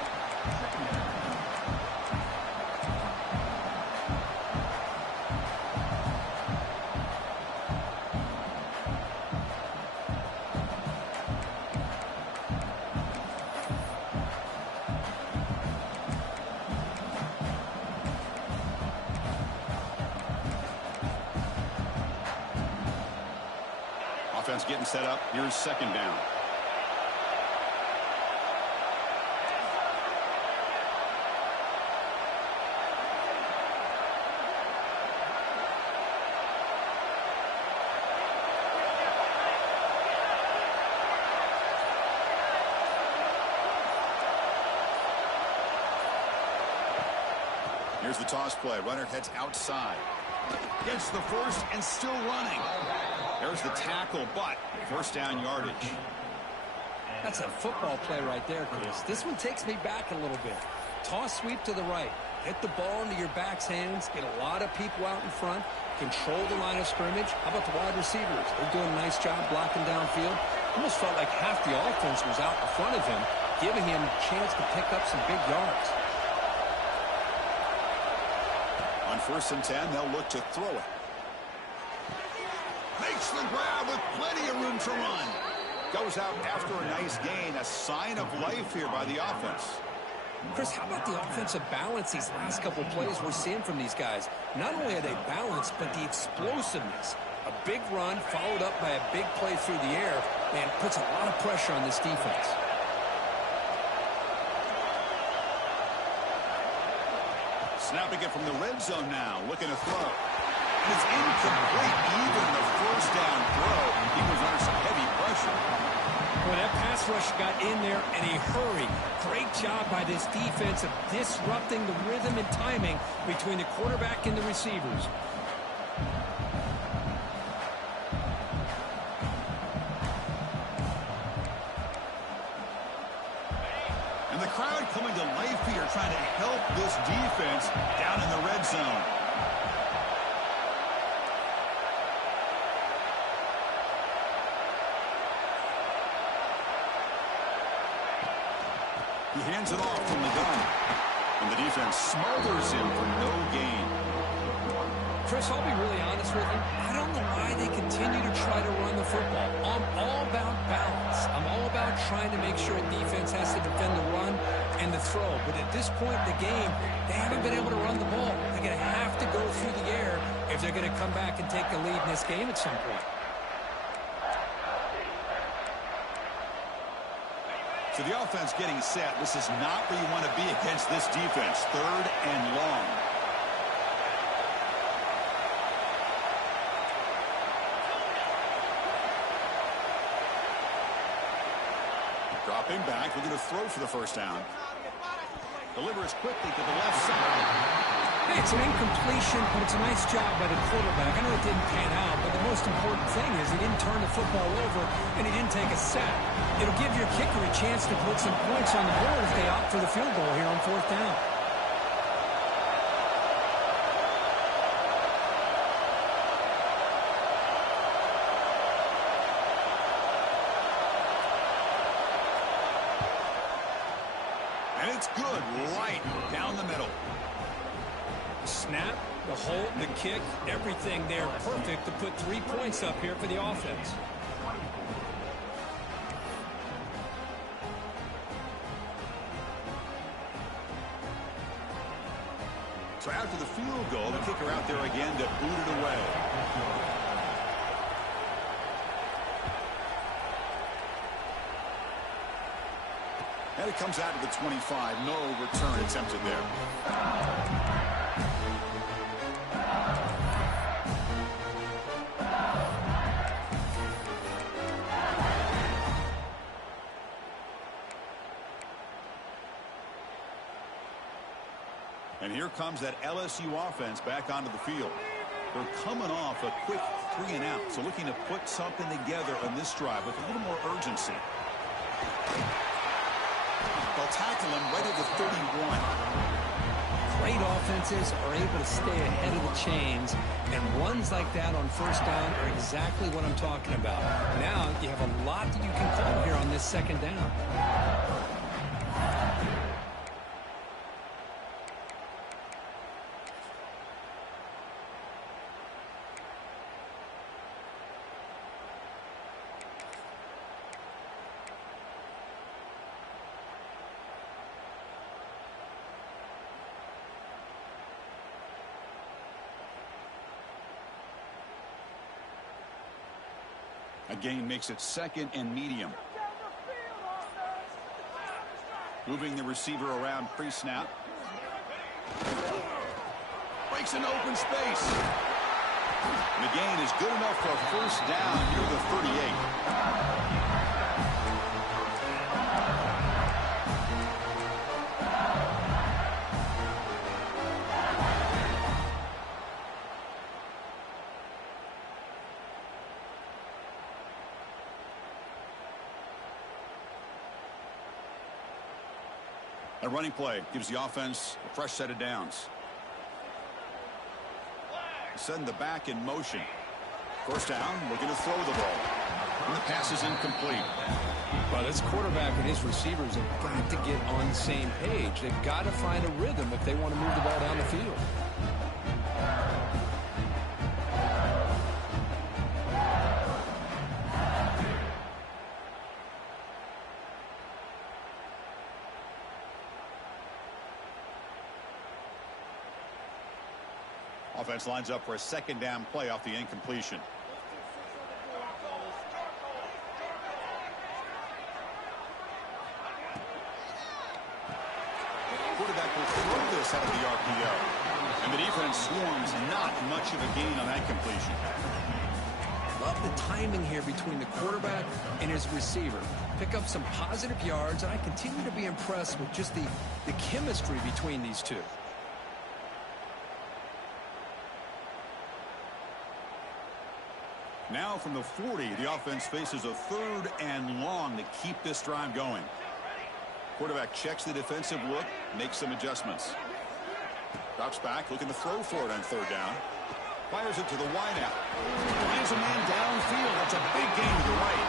defense getting set up. Here's second down. Here's the toss play. Runner heads outside. Gets the first and still running. There's the tackle, but first down yardage. That's a football play right there, Chris. This one takes me back a little bit. Toss sweep to the right. Get the ball into your back's hands. Get a lot of people out in front. Control the line of scrimmage. How about the wide receivers? They're doing a nice job blocking downfield. Almost felt like half the offense was out in front of him, giving him a chance to pick up some big yards. On 1st and 10, they'll look to throw it. Makes the grab with plenty of room to run. Goes out after a nice gain. A sign of life here by the offense. Chris, how about the offensive balance these last couple plays we're seeing from these guys? Not only are they balanced, but the explosiveness. A big run followed up by a big play through the air, man, puts a lot of pressure on this defense. Snapping it from the red zone now, looking to throw. And it's incomplete, even the first down throw. He was under some heavy pressure. Well, that pass rush got in there in a hurry. Great job by this defense of disrupting the rhythm and timing between the quarterback and the receivers. And the crowd coming to life here, trying to help this defense down in the red zone. He hands it off from the gun. And the defense smothers him for no gain. Chris, I'll be really honest with you. I don't know why they continue to try to run the football. I'm all about balance. I'm all about trying to make sure a defense has to defend the run and the throw. But at this point in the game, they haven't been able to run the ball. They're going to have to go through the air if they're going to come back and take the lead in this game at some point. So the offense getting set. This is not where you want to be against this defense. 3rd and long. Dropping back, looking to throw for the first down. Delivers quickly to the left side. Hey, it's an incompletion, but it's a nice job by the quarterback. I know it didn't pan out, but the most important thing is he didn't turn the football over and he didn't take a sack. It'll give your kicker a chance to put some points on the board if they opt for the field goal here on 4th down. And it's good, right down the middle. Snap, the hold, the kick, everything there perfect to put 3 points up here for the offense. So after the field goal, the kicker out there again to boot it away. And it comes out to the 25. No return attempted there. And here comes that LSU offense back onto the field. They're coming off a quick 3 and out, so looking to put something together on this drive with a little more urgency. They'll tackle him right at the 31. Great offenses are able to stay ahead of the chains, and runs like that on 1st down are exactly what I'm talking about. Now you have a lot that you can call here on this 2nd down. A gain makes it second and medium. Moving the receiver around pre-snap. Breaks an open space. And the gain is good enough for a first down near the 38. A running play gives the offense a fresh set of downs. Send the back in motion. First down, we're going to throw the ball. And the pass is incomplete. Well, this quarterback and his receivers have got to get on the same page. They've got to find a rhythm if they want to move the ball down the field. Offense lines up for a second down play off the incompletion. Quarterback will throw this out of the RPO. And the defense swarms not much of a gain on that completion. Love the timing here between the quarterback and his receiver. Pick up some positive yards, and I continue to be impressed with just the chemistry between these two. Now from the 40, the offense faces a third and long to keep this drive going. Quarterback checks the defensive look, makes some adjustments. Drops back, looking to throw for it on third down. Fires it to the wideout. Finds a man downfield. That's a big gain to the right.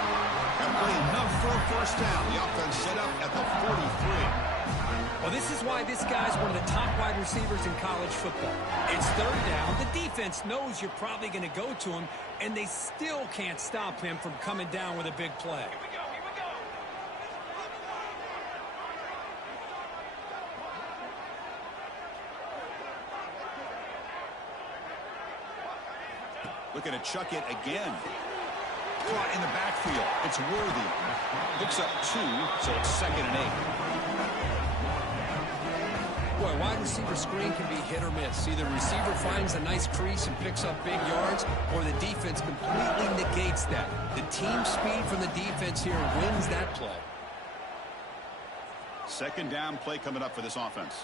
That play enough for a first down. The offense set up at the 43. Well, this is why this guy's one of the top wide receivers in college football. It's third down. The defense knows you're probably going to go to him, and they still can't stop him from coming down with a big play. Looking to chuck it again. Caught in the backfield. It's Worthy. Picks up 2, so it's second and 8. Boy, wide receiver screen can be hit or miss. Either receiver finds a nice crease and picks up big yards, or the defense completely negates that. The team speed from the defense here wins that play. Second down play coming up for this offense.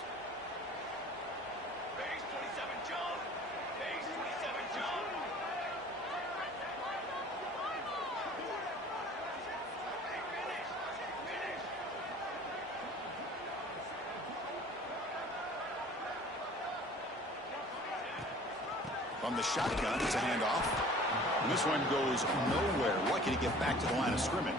From the shotgun, it's a handoff. And this one goes nowhere. Lucky to get back to the line of scrimmage.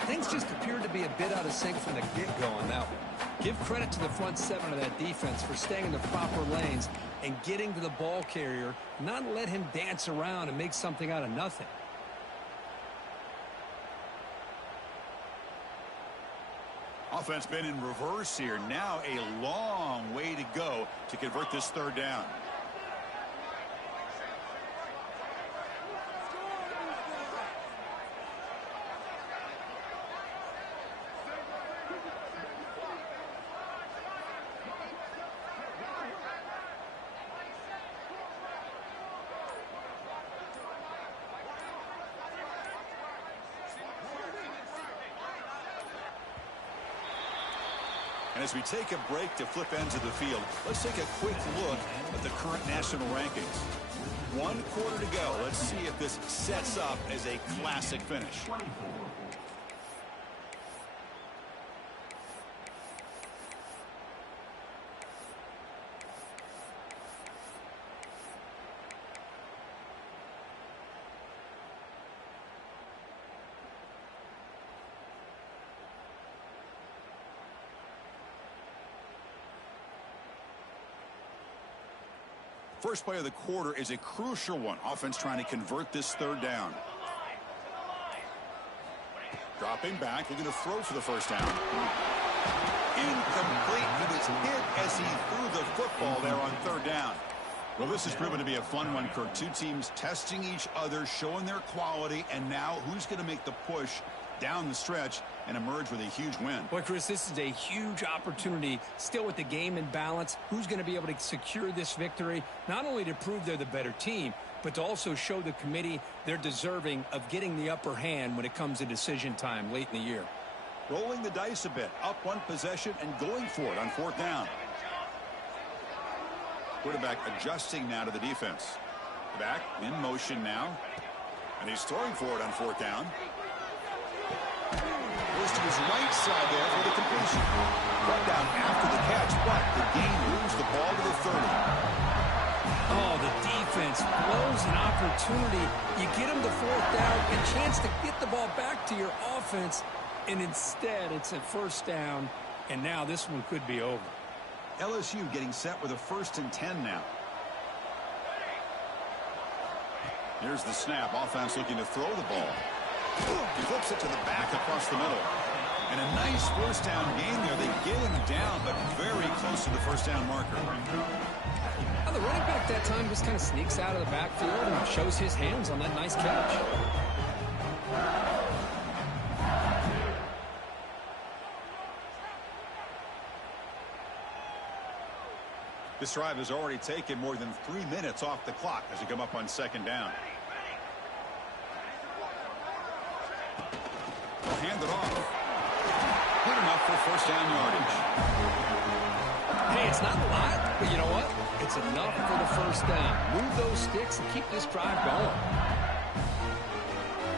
Things just appeared to be a bit out of sync from the get-go on that one. Give credit to the front seven of that defense for staying in the proper lanes and getting to the ball carrier, not let him dance around and make something out of nothing. Offense been in reverse here. Now a long way to go to convert this third down. And as we take a break to flip ends of the field, let's take a quick look at the current national rankings. 1 quarter to go. Let's see if this sets up as a classic finish. First play of the quarter is a crucial one. Offense trying to convert this third down. Dropping back, looking to throw for the first down. Incomplete. He was hit as he threw the football there on third down. Well, this has proven to be a fun one, Kirk. Two teams testing each other, showing their quality, and now who's going to make the push down the stretch and emerge with a huge win? Boy, Chris, this is a huge opportunity. Still with the game in balance, who's going to be able to secure this victory, not only to prove they're the better team, but to also show the committee they're deserving of getting the upper hand when it comes to decision time late in the year. Rolling the dice a bit, up one possession and going for it on 4th down. Quarterback adjusting now to the defense. Back in motion now. And he's throwing for it on 4th down. Goes to his right side there for the completion. Brought down after the catch, but the gain moves the ball to the 30. Oh, the defense blows an opportunity. You get them to 4th down, a chance to get the ball back to your offense, and instead it's a 1st down, and now this one could be over. LSU getting set with a 1st and 10 now. Here's the snap. Offense looking to throw the ball. He flips it to the back across the middle. And a nice 1st down gain there. They get him down, but very close to the 1st down marker. Now the running back that time just kind of sneaks out of the backfield and shows his hands on that nice catch. This drive has already taken more than 3 minutes off the clock as they come up on 2nd down. They'll hand it off. Good enough for 1st down yardage. Hey, it's not a lot, but you know what? It's enough for the 1st down. Move those sticks and keep this drive going.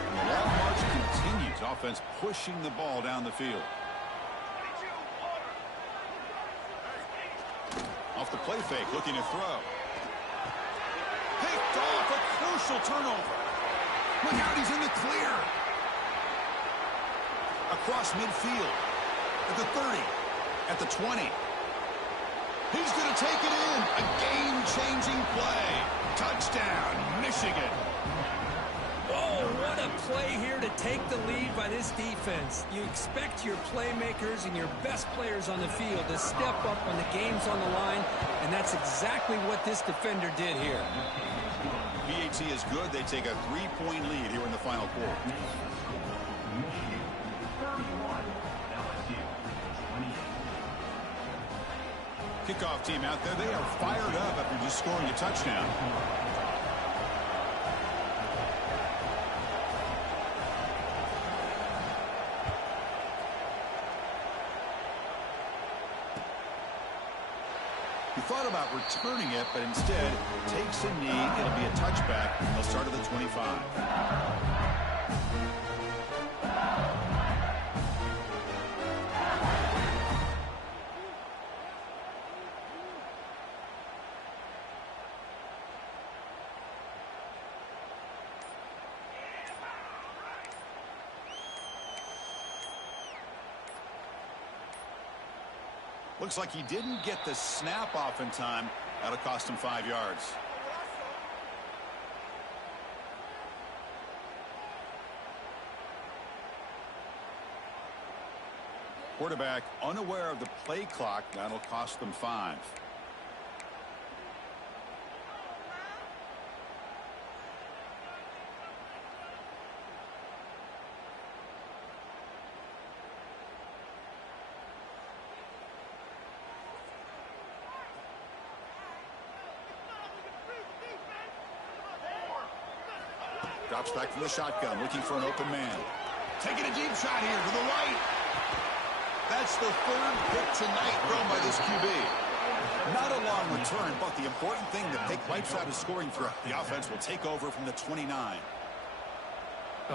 The long march continues. Offense pushing the ball down the field. Off the play fake, looking to throw. Picked off, a crucial turnover. Look out, he's in the clear. Across midfield. At the 30. At the 20. He's going to take it in. A game-changing play. Touchdown, Michigan. Oh, what a play here to take the lead by this defense. You expect your playmakers and your best players on the field to step up when the game's on the line, and that's exactly what this defender did here. PAT is good. They take a 3-point lead here in the final quarter. Kickoff team out there. They are fired up after just scoring a touchdown. He thought about returning it, but instead takes a knee. It'll be a touchback. They'll start at the 25. Looks like he didn't get the snap off in time. That'll cost him 5 yards. Quarterback unaware of the play clock. That'll cost them 5. Drops back from the shotgun, looking for an open man. Taking a deep shot here to the right. That's the 3rd pick tonight thrown by this QB. Not a long return, but the important thing, the pick wipes out a scoring threat. The offense will take over from the 29.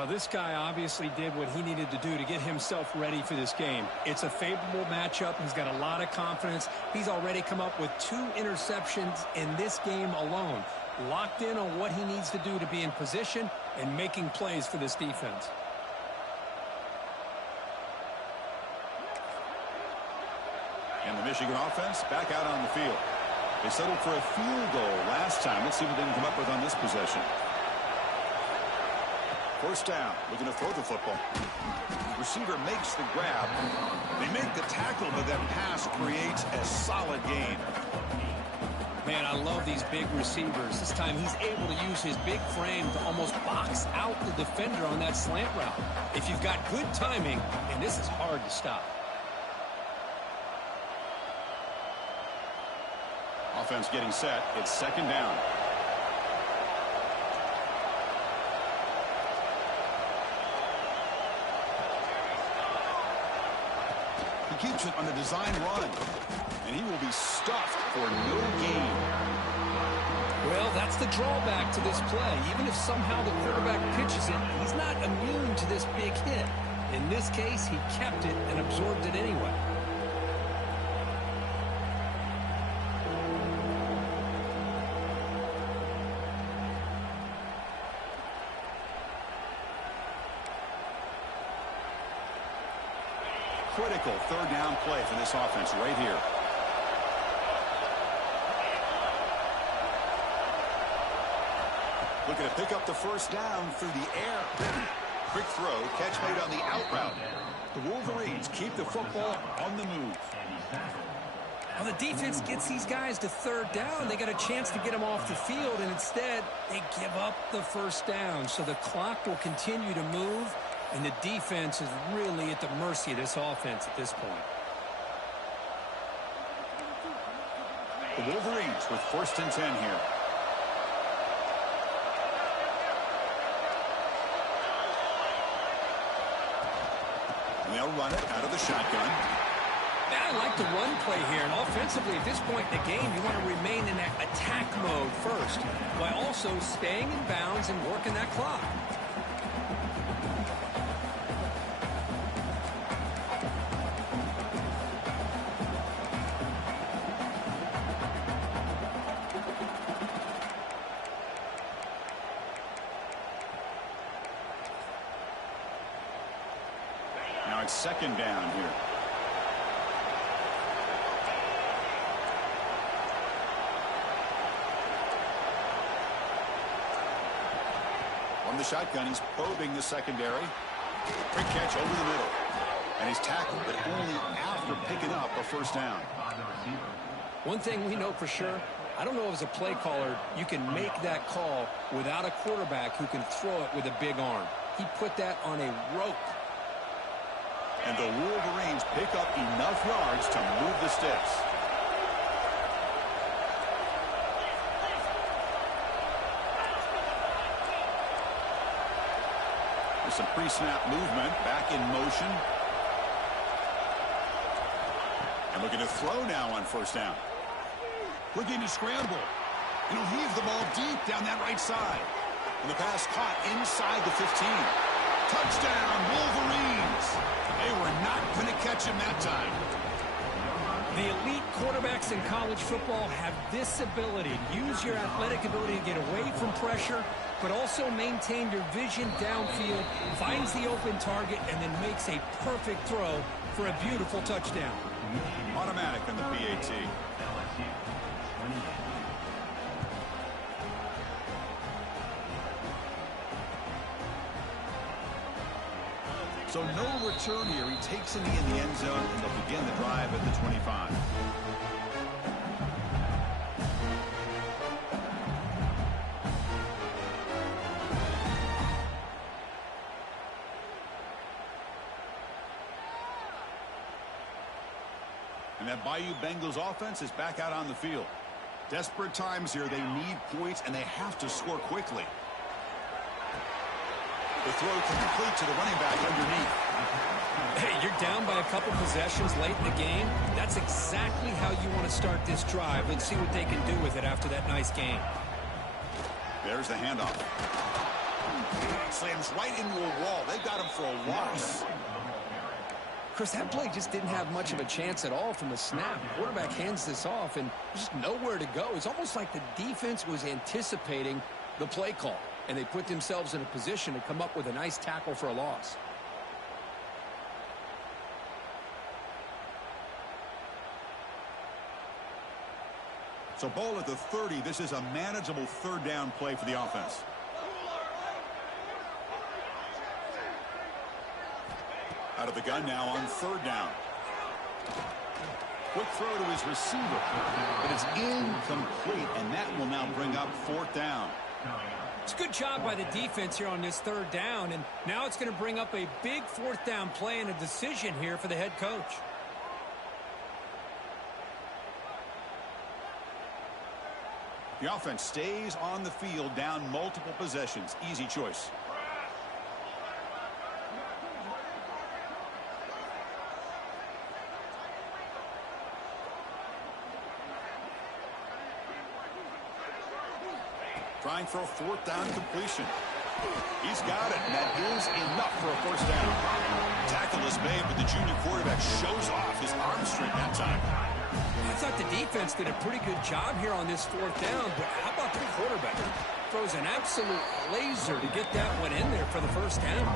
This guy obviously did what he needed to do to get himself ready for this game. It's a favorable matchup. He's got a lot of confidence. He's already come up with 2 interceptions in this game alone. Locked in on what he needs to do to be in position and making plays for this defense. And the Michigan offense back out on the field. They settled for a field goal last time. Let's see what they can come up with on this possession. 1st down, looking to throw the football. Receiver makes the grab. They make the tackle, but that pass creates a solid gain. Man, I love these big receivers. This time he's able to use his big frame to almost box out the defender on that slant route. If you've got good timing, and this is hard to stop. Offense getting set. It's second down. He keeps it on a design run. And he will be stuffed for no gain. Well, that's the drawback to this play. Even if somehow the quarterback pitches it, he's not immune to this big hit. In this case, he kept it and absorbed it anyway. Critical third down play for this offense right here. Looking to pick up the first down through the air. Quick throw, catch made on the out route. The Wolverines keep the football on the move. Well, the defense gets these guys to third down. They got a chance to get them off the field, and instead they give up the first down. So the clock will continue to move, and the defense is really at the mercy of this offense at this point. The Wolverines with 1st and 10 here. And they'll run it out of the shotgun. Yeah, I like the run play here. And offensively, at this point in the game, you want to remain in that attack mode first, while also staying in bounds and working that clock. Now it's second down here. On the shotgun, he's probing the secondary. Quick catch over the middle. And he's tackled, but only after picking up a first down. One thing we know for sure, I don't know as a play caller, you can make that call without a quarterback who can throw it with a big arm. He put that on a rope. And the Wolverines pick up enough yards to move the sticks. There's some pre-snap movement, back in motion. And looking to throw now on first down. Looking to scramble. He'll heave the ball deep down that right side. And the pass caught inside the 15. Touchdown, Wolverines. They were not going to catch him that time. The elite quarterbacks in college football have this ability. Use your athletic ability to get away from pressure, but also maintain your vision downfield, finds the open target, and then makes a perfect throw for a beautiful touchdown. Automatic on the PAT. So no return here. He takes a knee in the end zone, and they'll begin the drive at the 25. And that Bayou Bengals offense is back out on the field. Desperate times here. They need points, and they have to score quickly. The throw complete to the running back underneath. Hey, you're down by a couple possessions late in the game. That's exactly how you want to start this drive. Let's see what they can do with it after that nice game. There's the handoff. Slams right into a wall. They got him for a loss. Chris, that play just didn't have much of a chance at all from the snap. The quarterback hands this off, and there's just nowhere to go. It's almost like the defense was anticipating the play call, and they put themselves in a position to come up with a nice tackle for a loss. So ball at the 30. This is a manageable third down play for the offense. Out of the gun now on third down. Quick throw to his receiver, but it's incomplete, and that will now bring up 4th down. It's a good job by the defense here on this 3rd down, and now it's going to bring up a big 4th down play and a decision here for the head coach. The offense stays on the field down multiple possessions. Easy choice. Trying for a 4th down completion. He's got it, and that is enough for a 1st down. Tackle is made, but the junior quarterback shows off his arm strength that time. I thought the defense did a pretty good job here on this 4th down, but how about the quarterback? Throws an absolute laser to get that one in there for the 1st down.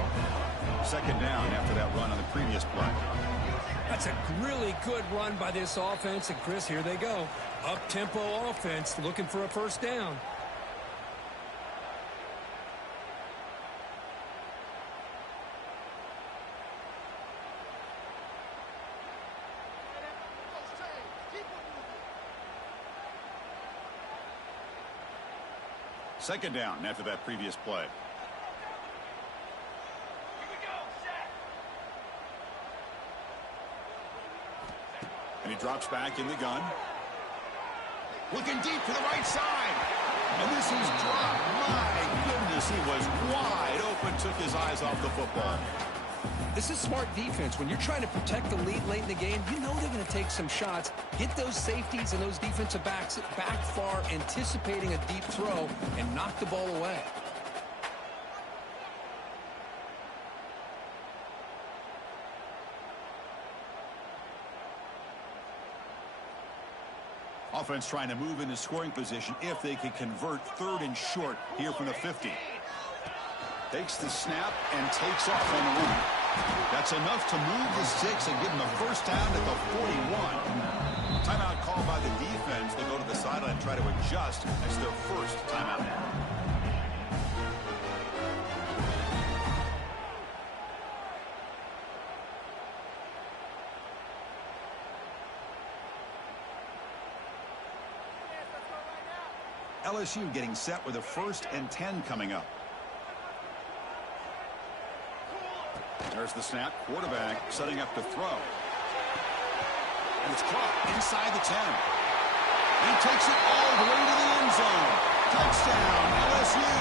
2nd down after that run on the previous play. That's a really good run by this offense, and Chris, here they go. Up-tempo offense looking for a 1st down. Second down after that previous play. And he drops back in the gun. Looking deep to the right side. And this is dropped. My goodness, he was wide open, took his eyes off the football. This is smart defense. When you're trying to protect the lead late in the game, you know they're going to take some shots, get those safeties and those defensive backs back far, anticipating a deep throw, and knock the ball away. Offense trying to move into scoring position if they can convert 3rd and short here from the 50. Takes the snap and takes off on the run. That's enough to move the sticks and give them a 1st down at the 41. Timeout called by the defense. They go to the sideline and try to adjust as their 1st timeout. LSU getting set with a 1st and 10 coming up. There's the snap. Quarterback setting up to throw. And it's caught inside the 10. He takes it all the way to the end zone. Touchdown, LSU.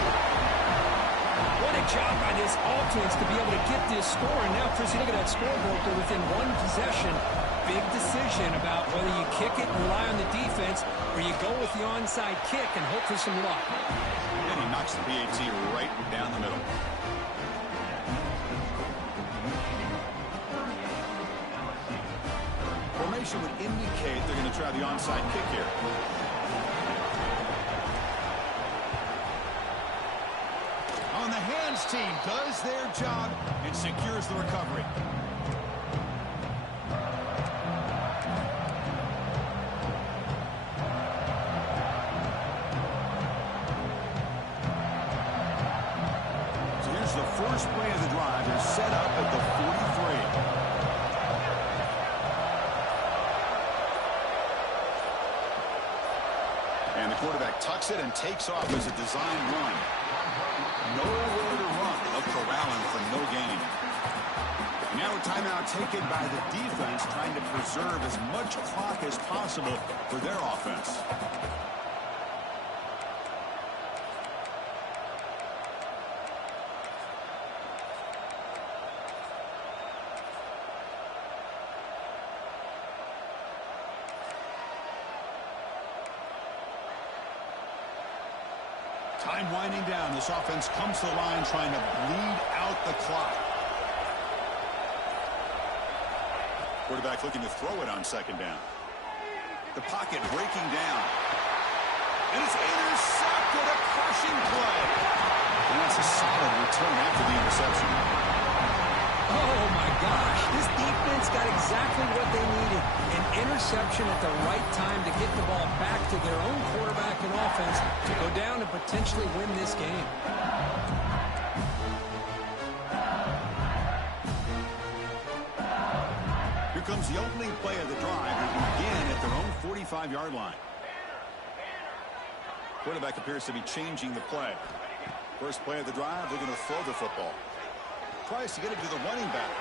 What a job by this offense to be able to get this score. And now, Chris, you look at that scoreboard. They're within 1 possession. Big decision about whether you kick it and rely on the defense or you go with the onside kick and hope for some luck. And he knocks the PAT right down the middle. Formation would indicate they're going to try the onside kick here. On the hands team does their job and secures the recovery. So here's the first play of the drive. They're set up at the 43. And the quarterback tucks it and takes off as a design run. Nowhere to run. They'll corral him for no gain. Now a timeout taken by the defense, trying to preserve as much clock as possible for their offense. Time winding down. This offense comes to the line trying to bleed out the clock. Quarterback looking to throw it on 2nd down. The pocket breaking down. And it's intercepted. A crushing play. And that's a solid return after the interception. Oh, my gosh. This defense got exactly what they needed. An interception at the right time to get the ball back to their own quarterback and offense to go down and potentially win this game. Here comes the opening play of the drive. They begin at their own 45-yard line. Quarterback appears to be changing the play. First play of the drive, they're going to throw the football. Tries to get it to the running back.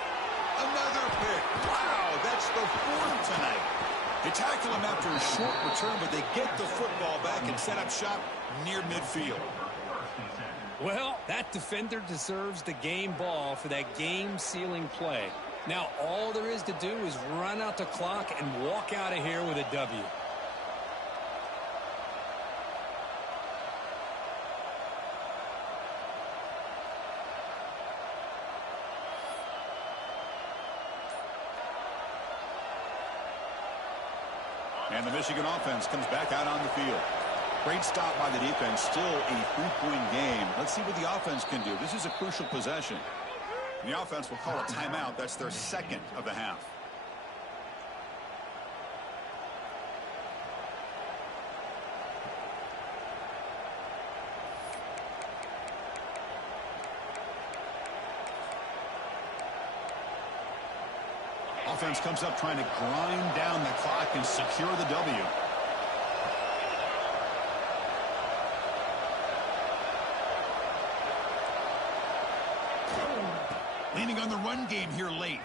Another pick. Wow, that's the fourth tonight. They tackle him after a short return, but they get the football back and set up shop near midfield. Well, that defender deserves the game ball for that game-sealing play. Now, all there is to do is run out the clock and walk out of here with a W. And the Michigan offense comes back out on the field. Great stop by the defense. Still a 3-point game. Let's see what the offense can do. This is a crucial possession. The offense will call a timeout. That's their second of the half. Offense comes up trying to grind down the clock and secure the W. Leaning on the run game here late.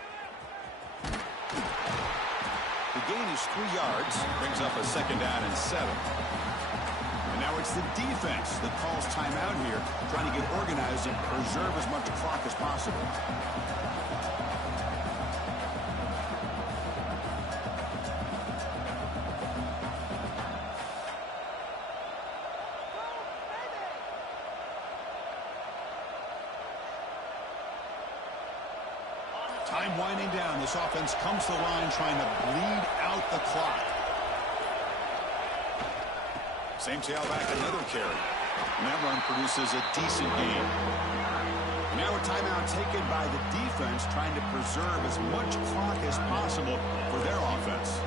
The gain is 3 yards. Brings up a 2nd down and 7. And now it's the defense that calls timeout here, trying to get organized and preserve as much clock as possible. Time winding down. This offense comes to the line trying to bleed out the clock. Same tailback, another carry. And that run produces a decent gain. Now a timeout taken by the defense trying to preserve as much clock as possible for their offense.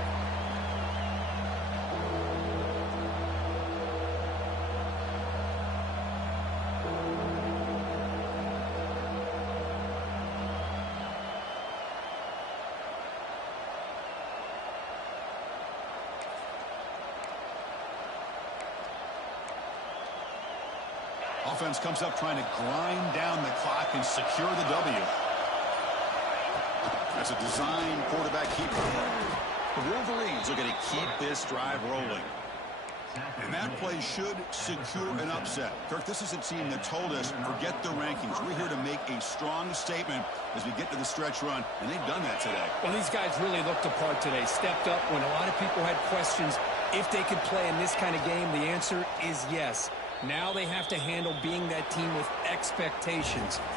Offense comes up trying to grind down the clock and secure the W. That's a design quarterback keeper. The Wolverines are going to keep this drive rolling. And that play should secure an upset. Kirk, this is a team that told us, forget the rankings. We're here to make a strong statement as we get to the stretch run, and they've done that today. Well, these guys really looked apart today, stepped up when a lot of people had questions if they could play in this kind of game. The answer is yes. Now they have to handle being that team with expectations.